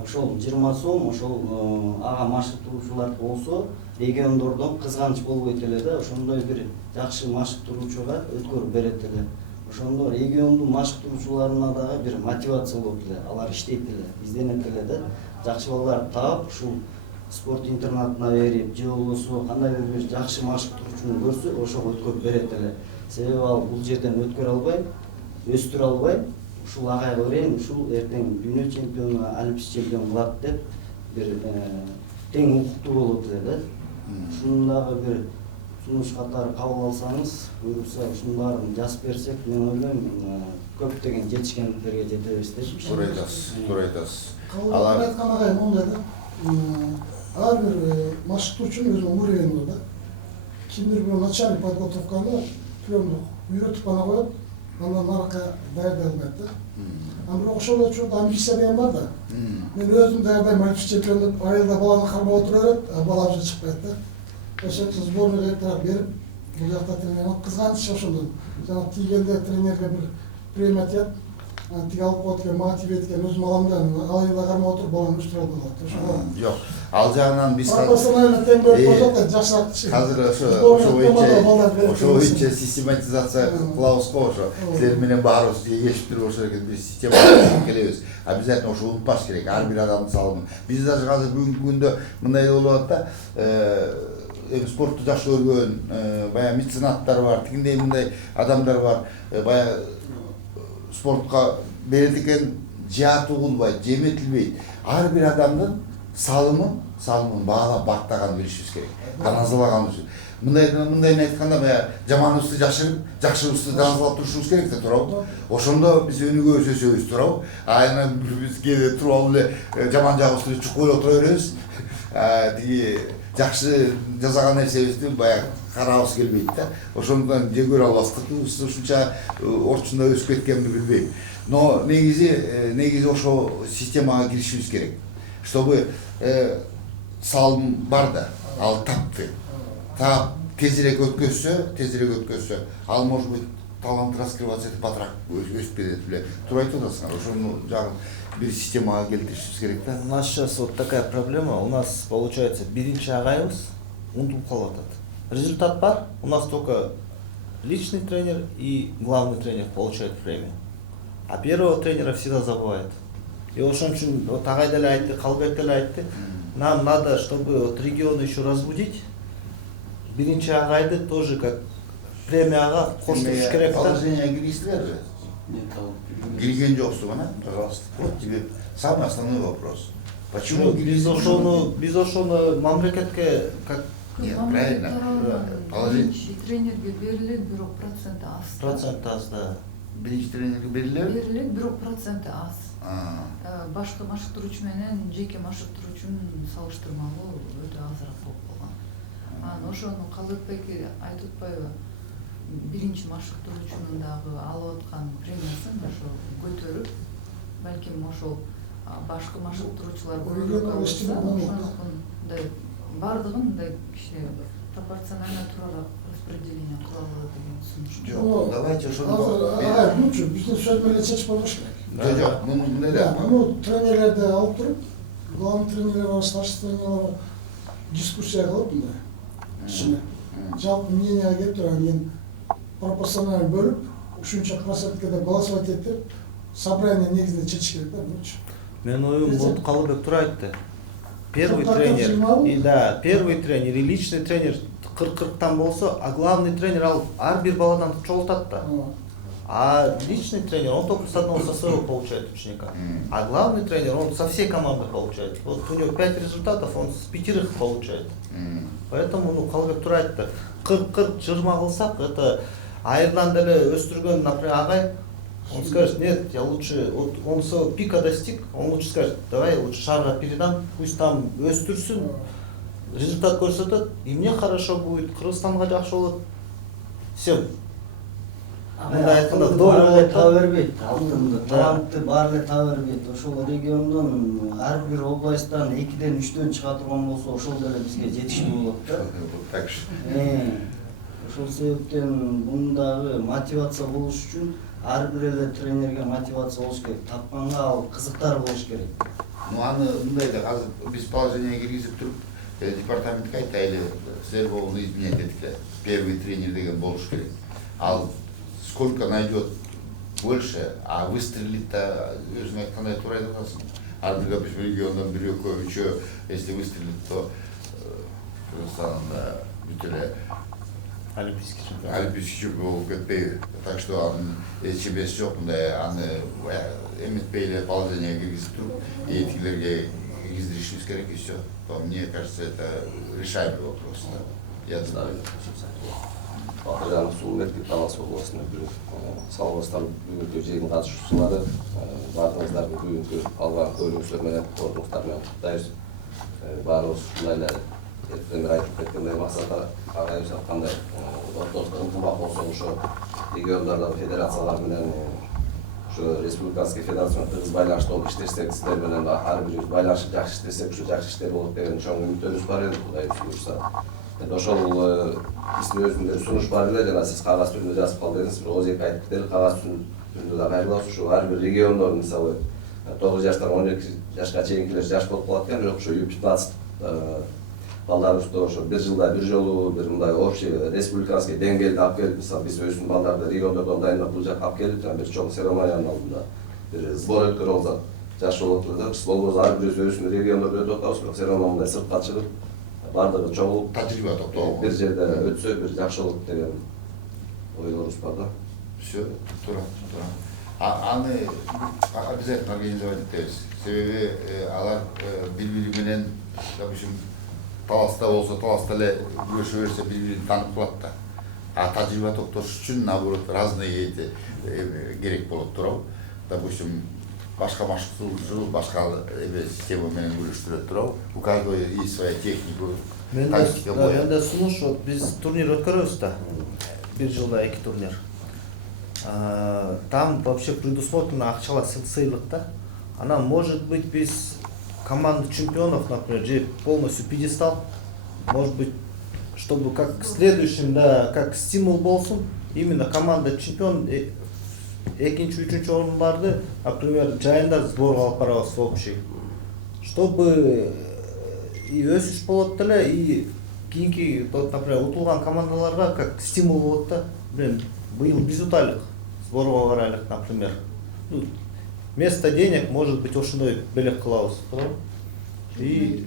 ошол 20 сом ошол ага машыктыруучулардыкы болсо, региондордон кызганыч болбойт эле да, ошондой бир жакшы машыктыруучуга өткөрүп берет эле. Ошондо региондун машыктыруучуларына дагы бир мотивация болот эле, алар иштейт эле, изденет эле да. Жакшы балдарды таап, ушул спорт интернатына берип, же болбосо кандайдыр бир жакшы машыктыруучуну көрсө, ошого өткөрүп берет эле. Себеби ал бул жерден өткөрө албай, өстүрө албай, ушул агайга берейин, ушул эртең дүйнө чемпиону, олимпийский чемпион кылат деп бир тең укуктуу болот эле да. Ушунун дагы бир сунуш катары кабыл алсаңыз, буюрса ушунун баарын жазып берсек, мен ойлойм, көптөгөн жетишкендиктерге жетебиз деп. Туура айтасыз, туура айтасыз. Кабыл айткан агай мондай да. Ар бир машыктыруучунун өзүнүн уровени бар да. Кимдир бир начальник подготовканы приемдук үйрөтүп гана коет, андан аркы даярдай албайт да. Бирок ошол үчүн амбиция деген бар да. Мен өзүм даярдайм, олимпийский чемпион деп айылда баланы кармап отура берет, а бала уже чыкпайт да. Ошол үчүн сборныйга эптирап берип, бул жакта тренер кызганыч ошондон. Жана тийгенде тренерге бир премия тиет, тиги алып коет экен, мага тийбейт экен, өзүм алам да, айылда кармап отуруп баланы өстүрө алат. Ошого Жок, ал жагынан биз профессионально тең бөлүп койсок да жакшыраак киши. азыр ошо боюнча систематизация кылабыз го, ошо силер менен баарыбыз келишип туруп ошо бир система келебиз. Обязательно ошо унутпаш керек, ар бир адамдын салымын. Биз даже азыр бүгүнкү күндө мындай болуп атат да, спорту жакшы көргөн, баягы меценаттар бар, тигиндей мындай адамдар бар, баягы спортко берет экен, жаат угулбайт, жеметилбейт. Ар бир адамдын салымын баалап бактаган билишибиз керек. Каназалаганыбыз. Мындайын айтканда баягы жаманыбызды жашырып, жакшыбызды каназалап турушубуз керек да, туурабы? Ошондо биз өнүгөбүз, өсөбүз, туурабы? Анан биз кээде туруп алып эле жаман жагыбызды чукуп эле отура беребиз. Тиги жакшы жасаган нерсебизди баягы карабыз келбейт да. Ошондон же көрө албастык, ушунча орчунда өсүп кеткенди билбейм. Но негизи ошо системага киришибиз керек. Чтобы салым бар да, ал тапты. Таап тезирээк өткөзсө, ал может быть талант раскрываться этип батыраак өсүп кетет беле. Туура айтып атасыңар. Ошону жагын бир системага келтиришибиз керек да. У нас сейчас вот такая проблема. У нас получается биринчи агайыбыз унутулуп калып атат. Результат бар, у нас только личный тренер и главный тренер получает премию. А первого тренера всегда забывают. И ошон үчүн вот агай деле айтты, Калбек деле айтты, нам надо, чтобы вот регион еще разбудить, биринчи агайды тоже как премияга коштуруш керек да. Положение киргиздилер же? Кирген жоксуң, ана? Пожалуйста. Вот тебе самый основной вопрос. Почему Биз ошону мамлекетке как Нет, правильно. Положение. Тренерге берилет, бирок проценти аз. процент аз, да. Биринчи тренерге берилеби? Берилет, бирок проценти аз. Башка машыктыруучу менен жеке машыктыруучунун салыштырмалуу өтө азыраак болуп калган. Анан ошону Калыкбек айтып атпайбы? Биринчи машыктыруучунун дагы алып аткан премиясын ошо көтөрүп, балким ошол башка машыктыруучулар ошондой бардыгын мындай кичине пропорционально турараак распределение кыла алат деген сунуш. Жок, давайте ошону. Агай, лучше биздин сөз менен чечип койбош керек. Жок, мындай да. Тренерлерди алып туруп, главный тренерлер бар, старший тренерлер бар, дискуссия кылып мындай. Ичине жалпы мнение келип туруп, анан пропорционально бөлүп, ушунча процентке деп голосовать этип, собрание негизинде чечиш керек да, лучше. Мен оюм вот Калыбек туура айтты. Первый тренер, и да, первый тренер и личный тренер 40-40-тан болсо, а главный тренер ал ар бир баладан чогултат да. А личный тренер, он только с одного, со своего получает ученика. А главный тренер, он со всей команды получает. Вот у него 5 результатов, он с 5 получает. Поэтому, ну, Қалыбек тура айтты. 40-20 кылсак, это айырдан деле өстүргөн, например, агай, он скажет, нет, я лучше, вот он своего пика достиг, он лучше скажет, давай лучше шарға передам, пусть там өстүрсүн, результат көрсөтөт, и мне хорошо будет, Кыргызстанга жакшы болот. Всем. Мындай айтканда вдоль болот таба да. бербейт, алтынды, талантты баары эле таба бербейт. Ошол региондон ар бир областтан 2-ден 3-төн чыга турган болсо, ошол деле бизге жетиштүү болот да. Так что. Ошол себептен бундагы мотивация болуш үчүн ар бир эле тренерге мотивация болуш керек. Тапканга ал кызыктар болуш керек. Ну, аны мындай да азыр биз положение киргизип туруп, департаментке айтайлы, силер болгону изменять этикler. Первый тренер деген болуш керек. Ал сколько найдет больше, а выстрелит-то, өзүң айткандай туура айтып атасың. Ар бир капиш региондон бир экөө үчөө, если выстрелит, то Кыргызстанда бүт эле Олимпийский чемпион. олимпийский чемпион болуп кетпейби. Так что анын эчебеси жок, мындай аны эметпей эле положение киргизип туруп, этикилерге киргиздиришибиз керек, и все. Мне кажется, это решаемый вопрос. Я знаю. Бакыржанов Сулбек Талас областына салбастар бүгүнкү жыйын катышуучулары баарыңыздарды бүгүнкү алган көрүнүшлөр менен ордуңуздар менен куттайбыз. Баарыбыз ушундай эле эртең айтып кеткендей максатка карайбыз аткандай ортосунда ынтымак болсо ошо региондардагы федерациялар менен ошо республиканский федерация тыгыз байланыштуу болуп иштесек, сиздер менен ар бирибиз байланышып жакшы иштесек, ушу жакшы иштер болот деген чоң үмүттөрүбүз бар эди, Кудай буйрса. Ошол биздин өзүндө сунуш бар эле, жана сиз кагаз түрүндө жазып кал дедиңиз, бир ооз эки айтып кетели, кагаз түрүндө да кайрылабыз. Ушу ар бир региондон, мисалы 9 жаштан 12 жашка чейинкилер жаш болуп калат экен, бирок ошо U15 балдарыбызды ошо бир жылда бир жолу бир мындай общий республиканский деңгээлде алып келип, мисалы биз өзүбүздүн балдарды региондордон дайындап бул жака алып келип, жана бир чоң церемониянын алдында бир сбор өткөрүп алсак жакшы болот эле да. Биз болбосо ар бирибиз өзүбүздүн региондордо өтүп атабыз, бирок церемония мындай сыртка чыгып бардыгы чогулуп Тажрыйба топтоо. бир жерде өтсө бир жакшы болот деген ойлорубуз бар да. Все, туура. Аны обязательно организовать этебиз. Себеби алар бири-бири менен, допустим, таласта болсо, таласта эле күрөшө берсе бири-бирин таанып калат да. А тажрыйба топтош үчүн наоборот разные эти керек болот туурабы. Допустим, башка машыктоочу, башка система менен күрөштүрөт туурабы. У каждого есть своя техника, тактика боя. Менде сунуш, вот биз турнир өткөрөбүз да. Бир жылда 2 турнир. Там вообще предусмотрено акчалар сыйлык да. Она может быть без команды чемпионов, например, же полностью пьедестал. Может быть, чтобы как следующим, да, как стимул болсун, именно команда чемпион экинчи, үчүнчү орунбарды, например, жайында сборго алып барабыз общий. Чтобы и өсүш болот деле, и кийинки, например, утулган командаларга как стимул болот да. Блин, быйыл биз утайлык, сборго барайлык, например. Ну, вместо денег, может быть, ошондой белек кылабыз, туурабы? И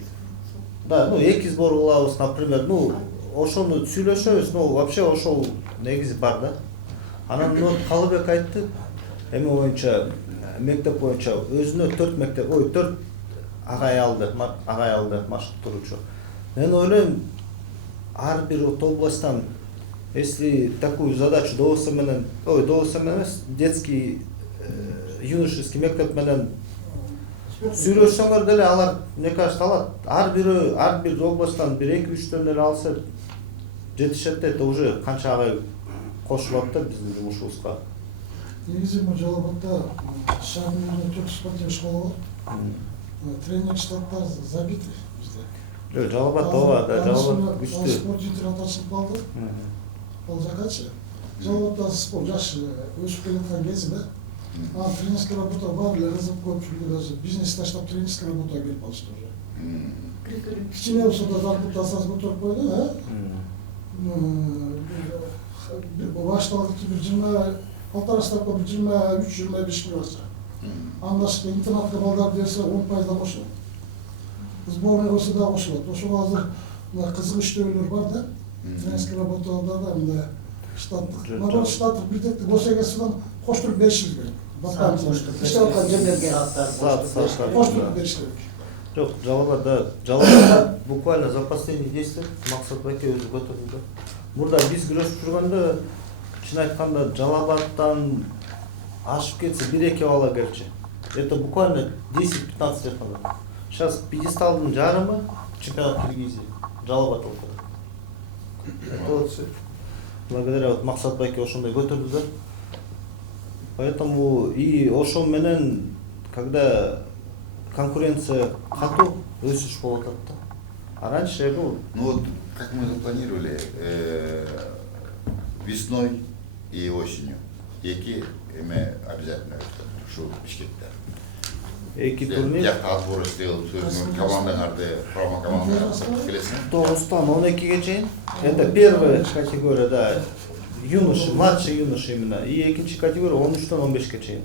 да, ну, эки сбор кылабыз, например, ну, ошону сүйлөшөбүз, ну, вообще ошол негизи бар да. Анан вот Калыбек айтты, эме боюнча, мектеп боюнча өзүнө 4 агай алды машыктыруучу. Мен ойлойм, ар бир областтан, если такую задачу ДОС менен эмес, детский юношеский мектеп менен сүйлөшсөңөр деле алар, мне кажется, алат. Ар бир областтан 1-2-3төн эле алса жетишет, это уже канча агай кошулат да биздин жумушубузга. Негизи мы Жалалабадда шаарда 4 спортивный школа бар. Тренинг штаттар забиты бизде. Жалалабад ооба, да, Жалалабад күчтүү. Спорт интернат ачылып калды. Ал жакачы. Жалалабадда спорт жаш өсүп келаткан кези да. Тренерская работа бар эле, кызык көпчүлүгү даже бизнес таштап тренерская работа келип калышты уже. Кичине болсо да зарплатасы көтөрүп койду, башталгы бир 1,5 ставка, бир 23-25 миң акча. Анда интернатка балдар берсе 10%дан кошулат. Сборный болсо да кошулат. Ошого азыр кызык иштөөлөр бар да. Тренерская работада да мындай штаттык. Наоборот, штаттык бюджетти госэгесинен коштуруп беришибиз керек. Саат коштуруп иштеп аткан жерлерге Саат. коштуруп бериш керек. Жоқ, жалаларда буквально за последний 10 лет Максат Байке өзі көтерді да. Мурда биз күрөшүп жүргөндө, чын айтканда Жалалбаттан ашып кетсе 1-2 бала келчү. Это буквально 10-15 лет назад. Сейчас пьедесталдын жарымы чемпионат Киргизии, Жалалбат өлкөдө. Это вот всё. Благодаря вот Максат Байке ошондой көтөрдү да. Поэтому и ошол менен, когда конкуренция катуу, өсүш болуп атат да. А раньше, Ну вот, как мы запланировали, весной и осенью. Эки эме обязательно шу Бишкекте. эки турнир Жақта отбор сделал, командаңарды, құрама командаңарды келесің. 9-тан 12-ге чейин. Это первая категория, да. Юноши, младший юноши именно. И экинчи категория 13-тан 15-ге чейин.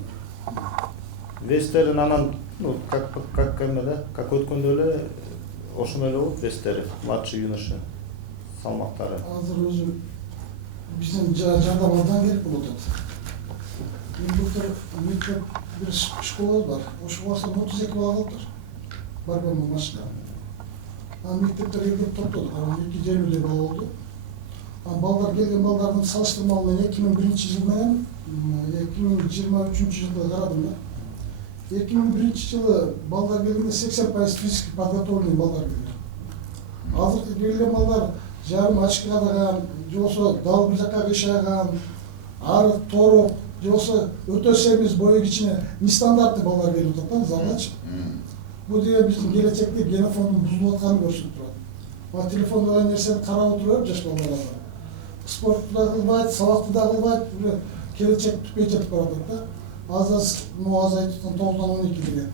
Вестерин анан, ну, как өткөндө эле ошондой эле болот вестери, младший юноши салмактары. Азыр өзү биздин жардамыбыздан керек болуп атат. Былтыр мектеп бир школа бар. Ошол класстан 32 бала калыптыр. Барбан машина. Анан мектептерге келип топтодук. Анан 250 бала болду. Анан балдар келген балдардын салыштырмалуу менен 2001-жыл менен 2023-жылды карадым да. 2001-жылы балдар келгенде 80% физически подготовленный балдар келген. Азыркы келген балдар жарым очко кадаган, же болбосо дал бир жакка кыйшаган, арык, торук, же болбосо өтө семиз, бою кичине, нестандартный балдар келип атат да залгачы. Бул деген биздин келечекте генофондун бузулуп атканын көрсөтүп турат. Бул телефондогу нерсени карап отуруп жаш балдар. Спортты да кылбайт, сабакты да кылбайт, келечек түпкөй жетип баратат да. Азыр айтыптан 9-тан 12 деген,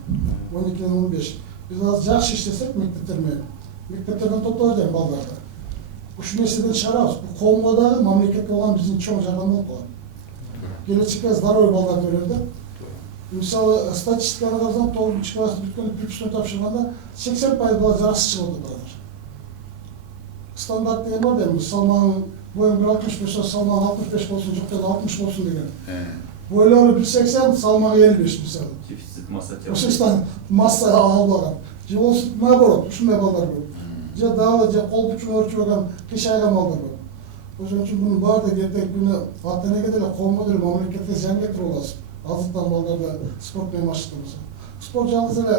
12-ден 15. Biz az жакшы иштесек мектептер менен, мектептерден топтоп атайын балдарды. Ушул нерседен чыгарабыз. Бул коомго дагы, мамлекетке болгон биздин чоң жардам болуп калат. Келечекке здоровый балдар берет да. Мисалы, статистиканы карасам, 9-класс бүткөндө припускной тапшырганда 80% бала жараксыз чыгып атат. Стандарт деген бар да, салмагың боюң 1.65, салмагың 65 болсун, жок дегенде 60 болсун деген. Бойлары 1.80, салмагы 55 мисалы. Дефицит масса тела. Ошондон масса албаган. Же болсо наоборот, ушундай балдар көп. Же дагы же кол бучун өрчүгөн, кишайган балдар көп. Ошон үчүн мунун баардыгы эртең күнү ата-энеге деле, коомго деле, мамлекетке зыян келтирип аласыз. Азыркы балдарды спорт менен машыктырса. Спорт жалгыз эле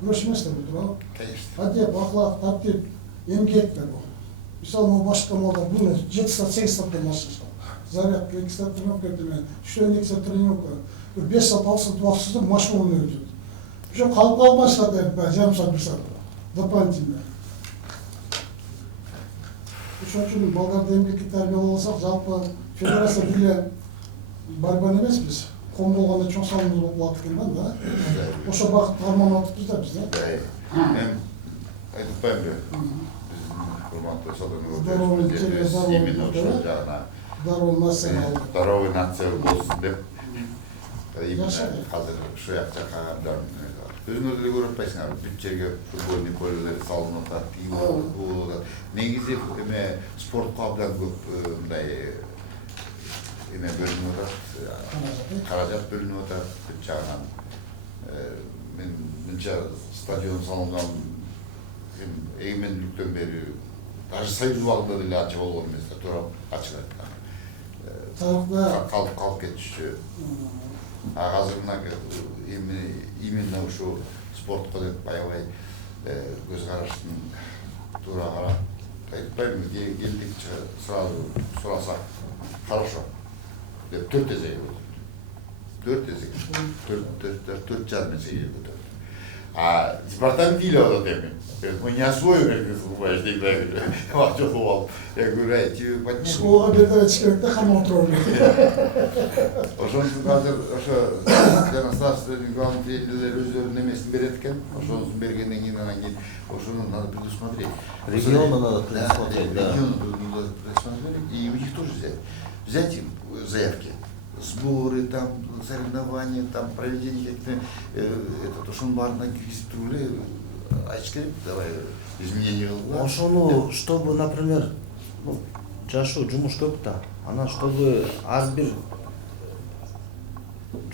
күрөш эмес да бул туура. Конечно. Адеп, аклак, тартип, эмгек да бул. Мисалы, могу башка балдар буну 7 саат, 8 сааттан машыктырса. Зарядка, 2 саат тренировка этимен, үчтөн 2 саат тренировка, 5 саат, 6 саат убактысыз машина менен өтөт. Ошо калып калбашат жарым саат, 1 саат дополнительно. Ошон үчүн балдарды эмгекке тарбиялап алсак, жалпы федерация бирге борьбаны эмеспиз. Ком болгондо чоң салымыбыз болуп калат экен да. Ошо багытты карманып атыппыз да биз да. Мен айтып коеюн биздин урматтуу Здоровый теле, здоровый именно ошол дух, жагына Здоровый национал. здоровый нация болсун деп именно Жашай. азыр ушул жака өзүңөр деле көрүп атпайсыңарбы, бүт жерге футбольный полелер салынып атат, бул негизи эме спортко абдан көп мындай эме бөлүнүп атат, каражат бөлүнүп атат бүт жагынан. Мен мынча стадион салынган эгемендүүлүктөн бери даже союз убагында деле ачы болгон эмес да, туура ачык айтканда. Калып кетишчү. Азыр мына именно ушу спортко деп аябай көз караштын туура карап айтпайбыз, келдик сразу сурасак хорошо деп 4 эсеге көтөрдү. 4 жарым эсеге көтөрдү. А департамент илеп атат эми. Мы не освоим, как ты забываешь, всегда говорю, что бывал. Я говорю, тебе подняли. Школа бердебет чекеректе хамон турар. Ошонусун азыр ошо жана старший главный тренерлер өздөрүнүн эмесин берет экен. Ошонусун бергенден кийин анан кийин ошону надо предусмотреть. Региону надо предусмотреть, да. Региону надо предусмотреть, и у них тоже взять им заявки. Сборы, там, соревнования, там, проведение каких-то, ошонун баарына киргизип туруп эле айтыш керек, давай изменения кылгыла. Ошону, чтобы, например, жашоо жумуш көп да. Анан чтобы ар бир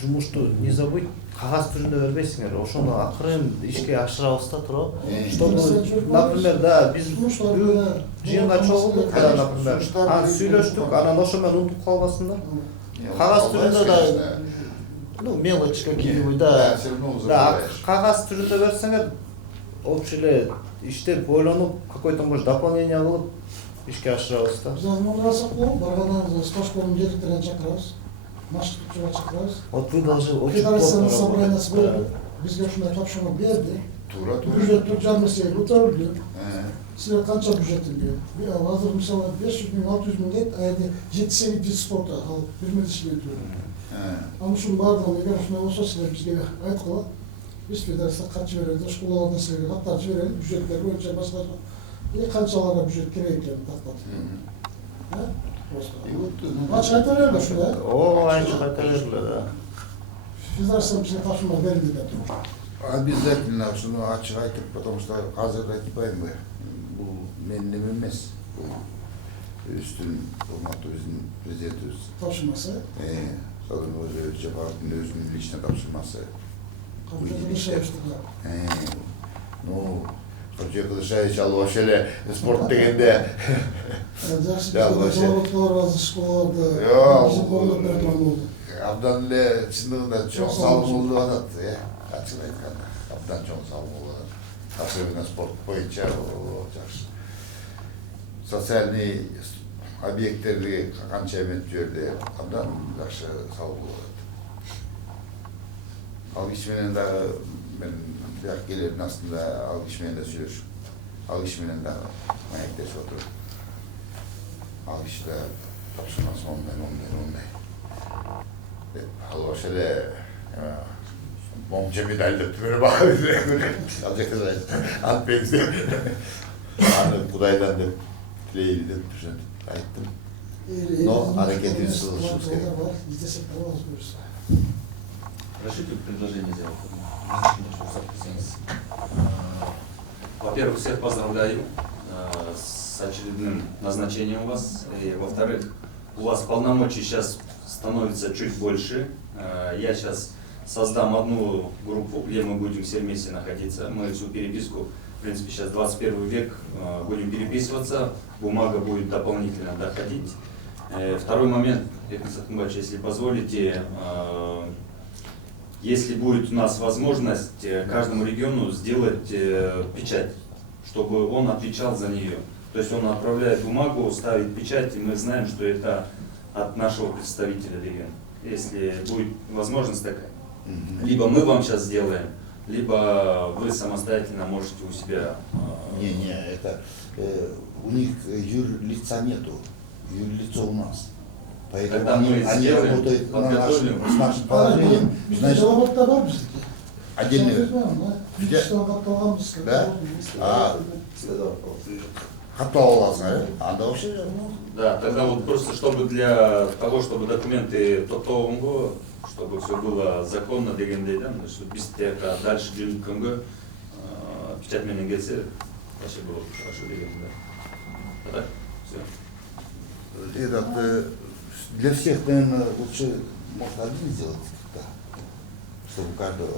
жумушту не забыть, кагаз түрүндө бербейсиңер. Ошону акырын ишке ашырабыз да туурабы? Чтобы, например, да, биз жыйынга чогулдук да, например, сүйлөштүк, анан ошо менен унутуп калбасын да. Кагаз түрүндө да, ну, мелочь какие-нибудь, да. Да, кагаз түрүндө берсеңер, общий эле иштеп ойлонуп, какой-то может дополнение кылып ишке ашырабыз да. Biz azmanlarsak bu, bargadan Stoşkol'un direktörüne çakırız. Maçlıkçıya çakırız. Вот вы должны очень Federasyonun плотно sabırayası работать. böyle. Bizge şuna tapşırma verdi. Тура, тура. Ücretli canlısı götürüldü. He. Size kança ücretin diyor. Bir hazır mesela 500 bin, 600 bin deyip, ayda 7-8 bin sporta al, bir medişi getiriyor. He. Ama şunun bardağına eğer şuna olsa size bizge ait kola, biz federasyon kaç verelim, şkolalardan size hatta verelim, ücretleri ölçer başka. Kançalara ücret gereklerini taklat. Ha? И вот Maç aytarlar şuna. О, айчы кайта бериле да. Federasyon bize tapşırma verildi de diyor. обязательно шуну ачык айтып, потому что азыр айтпайм. Бул менин эмем эмес. Бул үстүн урматтуу биздин президентибиз. Tapşırması. Садыр Ожеевич Жапаровдун өзүнүн личный тапшырмасы. Kapıda bir şey yapıştık ya. Ну, Сергей Кудышевич ал вообще эле спорт дегенде Жақсы Да, бізде вообще. заводтар, азы школаларда. Yo, Bizim konuda bir adam oldu. абдан эле чындыгында чоң Чоң салым салым. болуп атат, ачык айтканда. Абдан чоң салым болуп атат. Особенно спорт боюнча жакшы. Социальный объекттерди канча эметип жиберди, абдан жакшы салым болуп атат. Ал киши менен дагы мен бияк келердин астында ал киши менен да сүйлөшүп, ал киши менен дагы маектешип отуруп. Ал киши да тапшырмасы ондай. Деп, ал вообще эле момче медаль деп берип бага ал жакта антпекс деп аны Кудайдан деп тилейли деп ушинтип айттым. Но аракетибиз кылышыбыз керек. İzlesek de olmaz buyursa. Разрешите предложение сделать? Рұқсат етсеңіз. Во-первых, всех поздравляю с очередным назначением вас. И, во-вторых, у вас полномочий сейчас становится чуть больше. Я сейчас создам одну группу, где мы будем все вместе находиться. Мы всю переписку, в принципе, сейчас 21 век, будем переписываться. Бумага будет дополнительно доходить. Второй момент, Эркин Сатынбаевич, если позволите, если будет у нас возможность каждому региону сделать печать, чтобы он отвечал за нее. То есть он отправляет бумагу, ставит печать, и мы знаем, что это от нашего представителя региона. Если будет возможность такая. Либо мы вам сейчас сделаем, либо вы самостоятельно можете у себя... Не, это у них юрлица нету, юрлицо у нас. Поэтому Тогда мы они сделаем, работают подготовим. с нашим положением. Bizde Значит, zavodda var bizdeki. отдельно. Bizde kaplanan bizde. Да? Каттап аласың, анда вообще Да, тогда вот просто чтобы для того, чтобы документы топтоонго, чтобы все было законно дегендей, да, чтобы без тека дальше жүріп күнгө печать менен келсе, вообще было бы хорошо деген, да. А так, все. этот, для всех, наверное, лучше можно один сделать, да, чтобы у каждого.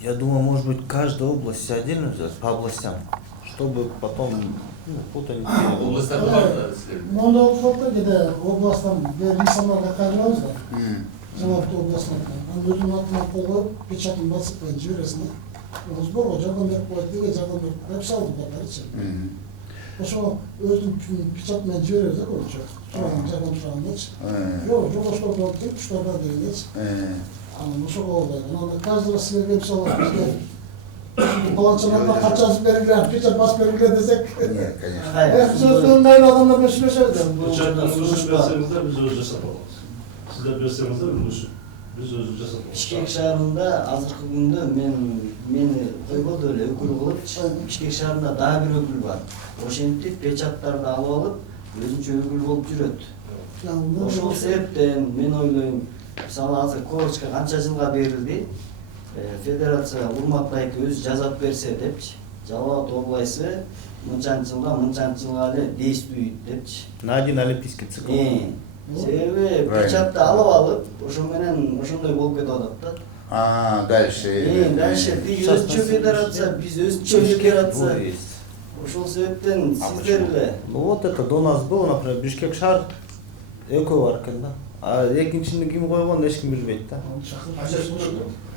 Я думаю, может быть, каждая область отдельно взять, по областям, чтобы потом, ну, путаницы не было. Областар бар да, следует. Onda olsa gide oblastan belli insanlarla kaynağımız var. Cevaplı oblastan. Hani özünün altına koyup pečatın basıp ben civeresine. Uzbor o jardım verip koydu diye jardım verip hepsi aldı bunlar için. Oşo özünün pečatına civererek olacak. Sonra jardım şu geç. Yok, çok hoş oldu ki 3 tane değil geç. Ama oşo oldu. Ama każdy size hepsi aldı. Balançalarına kaç yazıp verirler, pečat bas verirler desek. Нет, конечно. Hayır. Sözlüğün aynı adamlar beşleşerdi. Печатьтің өзін берсеңіз де біз өзі жасап аламыз. Сіздер берсеңіз де біз өзі жасап аламыз. Бишкек шаарында азыркы күндө мени койбоду эле өкүл кылып, Бишкек шаарында дагы бир өкүл бар. Ошентип печаттарды алып алып, өзүнчө өкүл болуп жүрөт. Ошол себептен мен ойлойм, мисалы азыр корочка канча жылга берилди, федерация урматтайт өзү жазап берсе депчи, Жалал облайсы мынчанчы жылга эле действует депчи. На один олимпийский цикл. Себеби печатты алып алып, ошо менен ошондой болуп кетип атат да. Дальше. Дальше биз өзчө федерация, биз өзчө федерация. Ошол себептен сиздер эле. Ну вот это до нас было, например, Бишкек шаар экөө бар экен да. А экинчини ким койгонун эч ким билбейт да.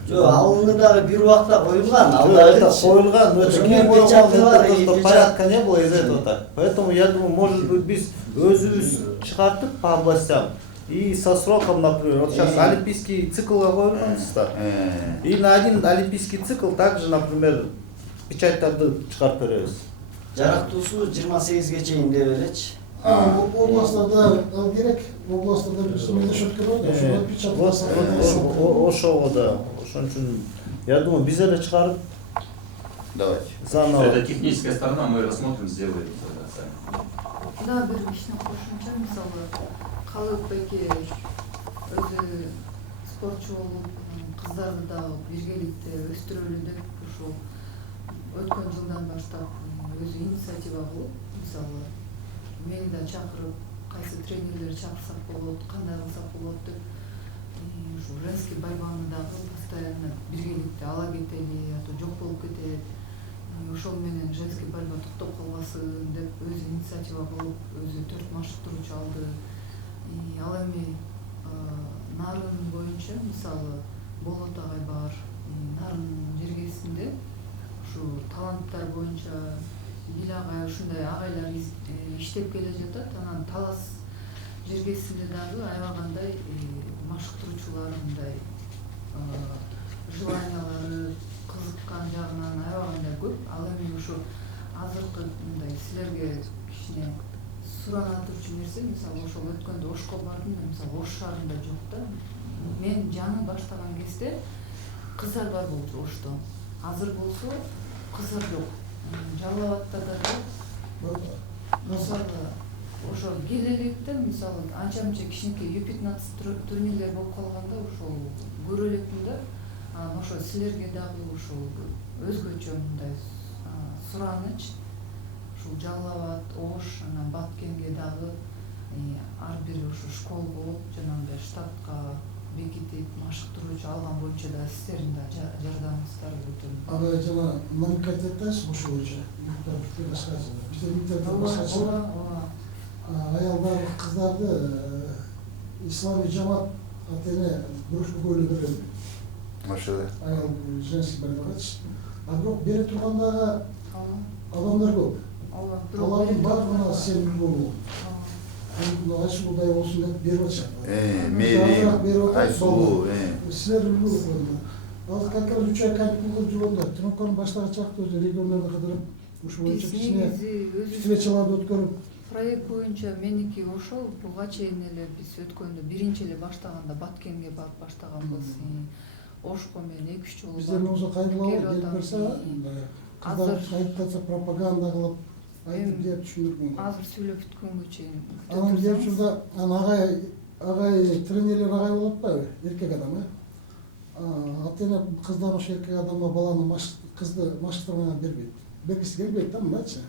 Жок, алыны дагы бир убакта коюлган, Это коюлган, но это ким койгон, печаты бар, это и просто печать. порядка не было из этого так. Поэтому я думаю, может быть, биз өзүбүз чыгартып по областям и со сроком, например, вот сейчас олимпийский циклга коюлгансыздар. И на один олимпийский цикл также, например, печаттарды чыгарып беребиз. Жарактуусу 28ге чейин деп элечи. Областарда ал керек, областарда бир мелешетке бар да, ошолар печатласа. Ошого да. Ошон үчүн я думаю, биз эле чыгарып Давайте. заново. Это техническая сторона, мы рассмотрим, сделаем сами. Да, бир ишине кошумча, мисалы Калыбеке өзү спортчу болуп, кыздарды дагы биргеликте өстүрөлү деп ошол өткөн жылдан баштап өзү инициатива кылып, мисалы мени да чакырып, кайсы тренерлер чакырсак болот, кандай кылсак болот деп ушу женский борьбаны дагы постоянно биргеликте ала кетели, а то жок болуп кетет. Ошол менен женский борьба токтоп калбасын деп өзү инициатива кылып, өзү 4 машыктыруучу алды. Ал эми нарын боюнча, мисалы Болот агай бар, нарын жергесинде ушу таланттар боюнча Бил агай ушундай агайлар иштеп келе жатат. Анан Талас жергесинде дагы аябагандай машыктыруучулар мындай желаниялары кызыккан жагынан аябагандай көп. Ал эми ушу азыркы мындай силерге кичине сурана турчу нерсе, мисалы ошол өткөндө Ошко бардым, мисалы Ош шаарында жок да. Мен жаңы баштаган кезде кыздар бар болчу Ошто. Азыр болсо кыздар жок. Жалал Абадта да жок. Мисалы ошо келелектен мисалы анча-мынча кичинекей U15 турнирлер болуп калганда ошол көрө элекмин да. Ошо силерге дагы ошол өзгөчө мындай сураныч. Ушул Жалал Абад, Ош, анан Баткенге дагы ар бир ушу школ болуп, жанагындай штатка бекитип, машыктыруучу алган боюнча да сиздердин да жардамыңыздар өтө. Ага, жана мамлекет айтасыз ошол боюнча. Бизде мектепте башкача. Аялдар, кыздарды ислами жамаат атене бурушка көйлө берген. Машина. Аял женский борьбагачы. А бирок бере тургандагы адамдар көп. Алардын баардыгына сеним болуу. Айсулудай болсун деп берип атышат. Мери, Айсулу. Силер билбейсиздер. Ал как раз 3 ай каникулга жүргөндө Тромконун баштагы чакта өзү региондорду кыдырып, ушул боюнча кичине встречаларды өткөрүп. Проект боюнча меники ошол буга чейин эле биз өткөндө биринчи эле баштаганда Баткенге барып баштаганбыз. Ошко менен 2-3 жолу. Биздер болсо кайгылабы келип берсе, кыздар айтса пропаганда кылып айтып деп түшүндүргөн. Азыр сүйлөп бүткөнгө чейин. Анан келип жүрдө агай тренерлер агай болот атпайбы? Эркек адам, Атена кыздар ошо эркек адамга баланы кызды машыктырганга бербейт. Бергиси келбейт да мындайчы.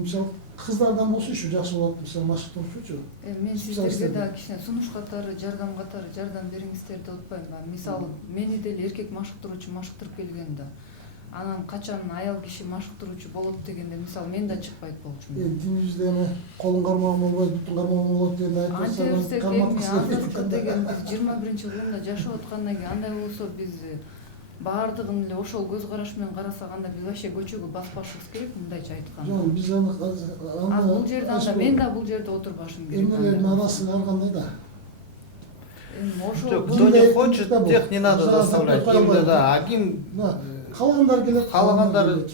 Мисалы кыздардан болсо ушу жакшы болот, мисалы машыктыруучучу. Мен сиздерге да кичине сунуш катары, жардам бериңиздер деп атпайм. Мисалы мени деле эркек машыктыруучу машыктырып келген да. Анан качан аял киши машыктыруучу болот дегенде, мисалы мен да чыкпайт болчумун. Динибизде эми колун кармаган болбойт, бутун кармаган болот дегенди айтып азыркы деген биз 21-кылымда жашап аткандан кийин андай болсо биз баардыгын эле ошол көз караш менен карасак анда биз вообще көчөгө баспашыбыз керек, мындайча айтканда. Жок, биз аны бул жерде анда мен да бул жерде отурбашым керек. Эмнелердин арасын ар кандай да. Кто не хочет, тех не надо заставлять. Да, Аким Калагандар келет.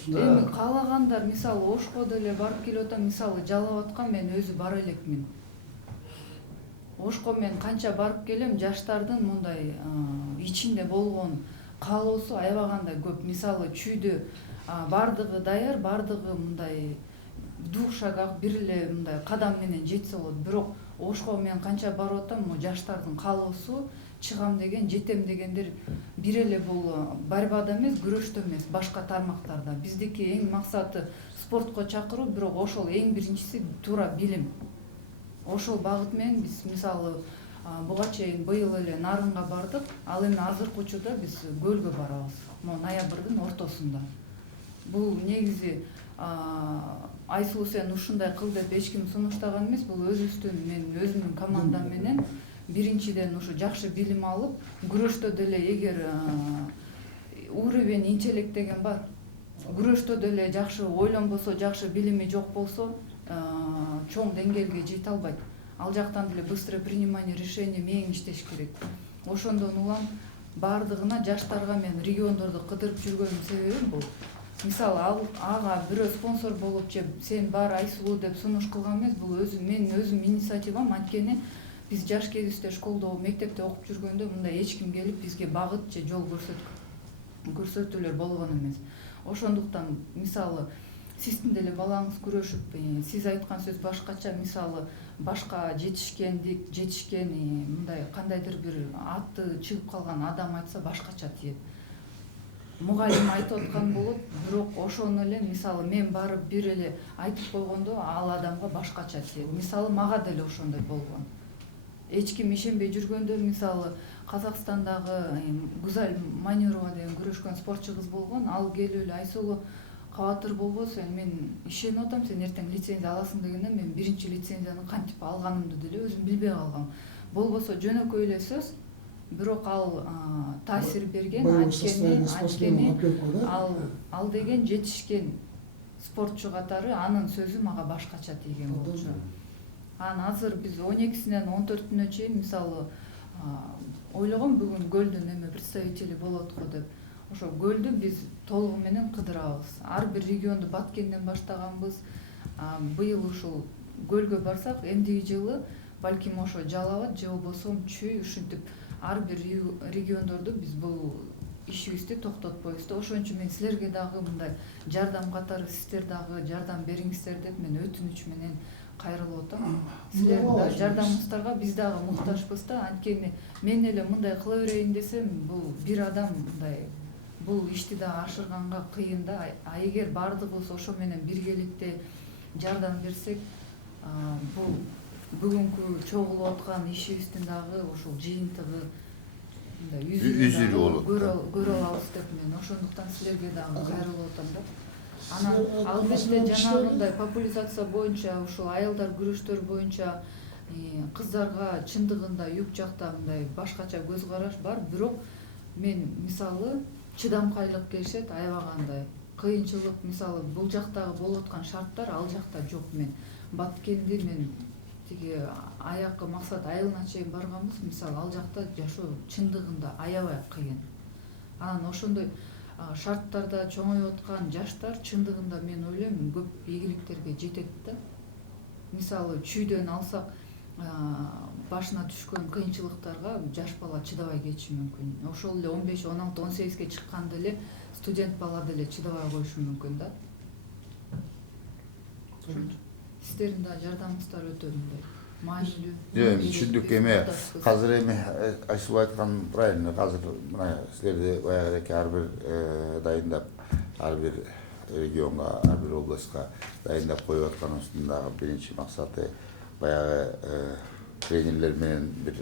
Эми калагандар мисалы Ошко деле барып келип атам, мисалы Жалал Абадка мен өзү бара элекмин. Ошко мен канча барып келем, жаштардын мындай ичинде болгон аябагандай көп. Мисалы чүйдө бардыгы даяр, бардыгы мындай двух шагах бир эле мындай кадам менен жетсе болот. Бирок ошко мен канча барып атам, могу жаштардын каалоосу чыгам деген, жетем дегендер бир эле бул борьбада эмес, күрөштө эмес, башка тармактарда. Биздики эң максаты спортко чакыруу, бирок ошол эң биринчиси туура билим. Ошол багыт менен биз мисалы буга чейин быйыл эле Нарынга бардык, ал эми азыркы учурда биз Көлгө барабыз. Могу ноябрдын ортосунда. Бул негизи Айсулуу сен ушундай кыл деп эч ким сунуштаган эмес, бул өзүбүздүн, мен өзүмдүн командам менен биринчиден ушу жакшы билим алып, күрөштө деле эгер уровень интеллект деген бар, күрөштө деле жакшы ойлонбосо, жакшы билими жок болсо, чоң деңгээлге жете албайт. Ал жактан деле быстрое принимание решений менен иштеш керек. Ошондон улам бардыгына жаштарга мен региондорду кыдырып жүргөнүм себеби бул. Мисалы ага бирөө спонсор болуп же сен бар Айсулуу деп сунуш кылган эмес, бул менин өзүм инициативам. Анткени биз жаш кезибизде школдо, мектепте окуп жүргөндө мындай эч ким келип бизге багыт же жол көрсөтүүлөр болгон эмес. Ошондуктан мисалы сиздин деле балаңыз күрөшүп, сиз айткан сөз башкача, мисалы башка жетишкен мындай кандайдыр бир аты чыгып калган адам айтса башкача тиет. Мугалим айтып аткан болот, бирок ошону эле мисалы мен барып бир эле айтып койгондо ал адамга башкача тиет. Мисалы мага деле ошондой болгон. Эч ким ишенбей жүргөндө мисалы Казакстандагы Гузаль Манюрова деген күрөшкөн спортчу кыз болгон. Ал келип эле Айсулуу кабатыр болбосо, мен ишенип атам, сен эртең лицензия аласың дегенде мен биринчи лицензияны кантип алганымды деле өзүм билбей калгам. Болбосо жөнөкөй эле сөз, бирок ал таасир берген, анткени ал деген жетишкен спортчу катары анын сөзү мага башкача тийген болчу. Анан азыр биз 12-синен 14-үнө чейин мисалы ойлогом бүгүн Көлдүн эме представители болот го деп. Ошо Көлдү биз толугу менен кыдырабыз. Ар бир регионду Баткенден баштаганбыз. Быйыл ушул Көлгө барсак, эмдиги жылы балким ошо Жалал же болбосо Чүй, ушинтип ар бир региондорду биз бул ишибизди токтотпойбуз да. Ошон үчүн мен силерге дагы мындай жардам катары сиздер дагы жардам бериңиздер деп мен өтүнүч менен кайрылып атам. Силердин да жардамыңыздарга биз дагы муктажбыз да. Анткени мен эле мындай кыла берейин десем, бул бир адам мындай бул ишти да ашырганга кыйын да. А эгер бардыгыбыз ошо менен биргеликте жардам берсек, бул бүгүнкү чогулуп аткан ишибиздин дагы ошол жыйынтыгы мындай үзүлүү болот. Көрө алабыз деп мен ошондуктан силерге дагы кайрылып атам да. Анан албетте жанагындай популяризация боюнча, ушул аялдар күрөштөр боюнча кыздарга чындыгында юг жакта мындай башкача көз караш бар, бирок мен мисалы чыдамкайлык келишет аябагандай. Кыйынчылык мисалы бул жактагы болуп аткан шарттар ал жакта жок. Мен Баткенди мен тиги аякка максат айылына чейин барганбыз, мисалы ал жакта жашоо чындыгында аябай кыйын. Анан ошондой шарттарда чоңоюп аткан жаштар чындыгында мен ойлойм көп ийгиликтерге жетет да. Мисалы Чүйдөн алсак, башына түшкөн кыйынчылыктарга жаш бала чыдабай кетиши мүмкүн. Ошол эле 15, 16, 18ге чыкканда эле студент бала деле чыдабай коюшу мүмкүн да. Сиздердин да жардамыңыздар өтө мындай маанилүү. Түшүндүк эме. Азыр эми Айсулуу айткан правильно. Азыр мына силерди баягы ар бир дайындап, ар бир регионго, ар бир областка дайындап коюп атканыбыздын дагы биринчи максаты баягы тренерлер менен бир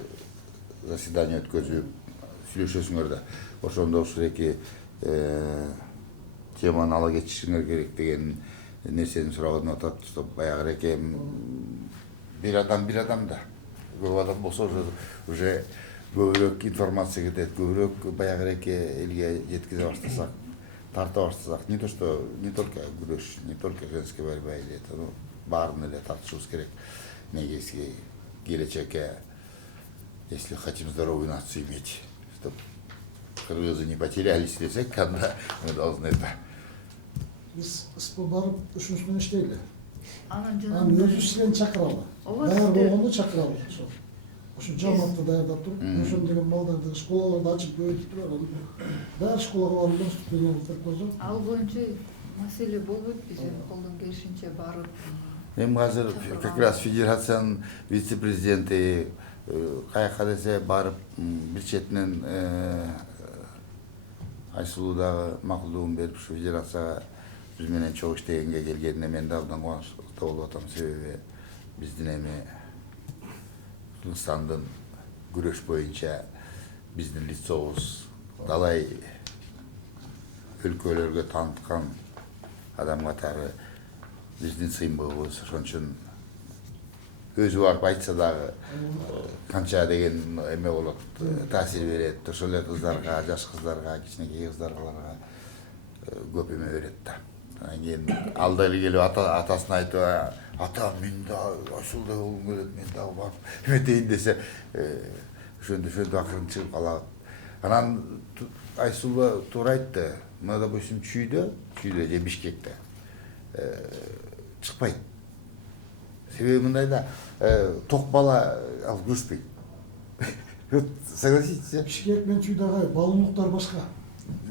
заседание өткөзүп сүйлөшөсүңөр да. Ошондо ушул эки теманы ала кетишиңер керек деген нерсени сураган атат. Баягы экен бир адам да. Көп адам болсо уже көбүрөөк информация кетет, көбүрөөк баягы элге жеткизе баштасак, тарта баштасак, не только күрөш, не только женская борьба или это, баарын эле тартышыбыз керек. Негизги келечекке, если хотим здоровую нацию иметь, чтобы кыргызы не потерялись десек, когда мы должны это. Биз барып ушунусунан иштейли. Анан өзү силерди чакыралы. Даяр болгондо чакыралы. Ошо жамаатты даярдап туруп, ошон деген балдарды школаларды ачып көбөйтүп турган. Баары школага барып институттан берип койсо. Ал боюнча маселе болбойт, биз эми колдон келишинче барып. Эми азыр как раз федерациянын вице-президенти каяка десе барып бир четинен Айсулуу дагы макулдугун берип ушу федерацияга биз менен чогуу иштегенге келгенине мен да абдан кубанычтуу болуп атам. Себеби биздин эми Кыргызстандын күрөш боюнча биздин лицобуз далай өлкөлөргө тааныткан адам катары биздин сыймыгыбыз. Ошон үчүн өзү барып айтса дагы канча деген эме болот, таасир берет. Ошол эле кыздарга, жаш кыздарга, кичинекей кыздарга көп эме берет да. Анан кийин ал дагы келип атасына айтып, ата мен да ушундай болгум келет, мен дагы барып эметейин десе, ошентип акырын чыгып калат. Анан Айсулуу туура айтты. Мына допустим чүйдө же Бишкекте чыкпайт. Себеби мындай да ток бала ал күрөшпөйт. Согласитесь? Бишкек мен Чүйдагай балымдыктар башка.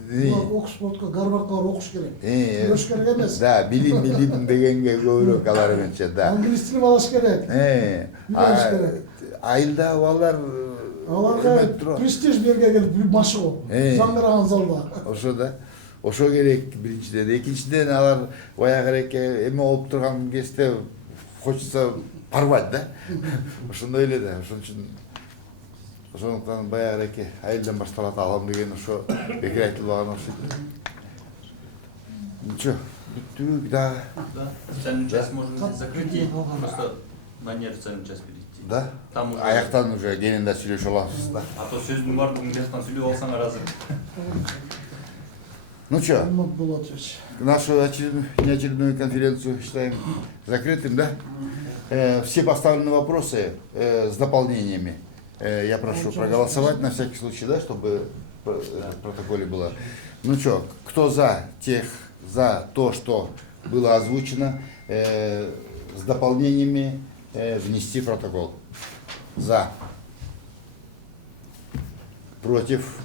Булар Оксфордко, Гарвардка барып окуш керек. Күрөш керек эмес. Да, билим дегенге көбүрөөк алар менче да. Англис тилин алыш керек. Үйрөнүш керек. Айылда балдар Аларга престиж берге келип машыгуу. Заңгыраган залда. Ошо да. Ошо керек биринчиден. Экинчиден алар баягы эреке эме болуп турган кезде хочется порвать, да? Ошондой эле да. Ошон үчүн ошондуктан баягы эреке айылдан башталат алам деген ошо бекер айтылбаган окшойт. Ничего, бүттүк дагы. Да, официальную часть можно закрыть, просто на неофициальную часть перейти. Да? Там уже... Аяктан уже кенен да сүйлөшө аласыз да. А то сөздүн бардыгын бияктан сүйлөп алсаң азыр. Ну что, Алмат Болотович. нашу неочередную конференцию считаем закрытым, да? Все поставленные вопросы с дополнениями я прошу проголосовать на всякий случай, да, чтобы в протоколе было. Ну что, кто за то, что было озвучено, с дополнениями внести в протокол? За. Против.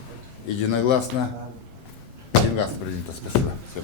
Единогласно. Единогласно принято. Спасибо. Все.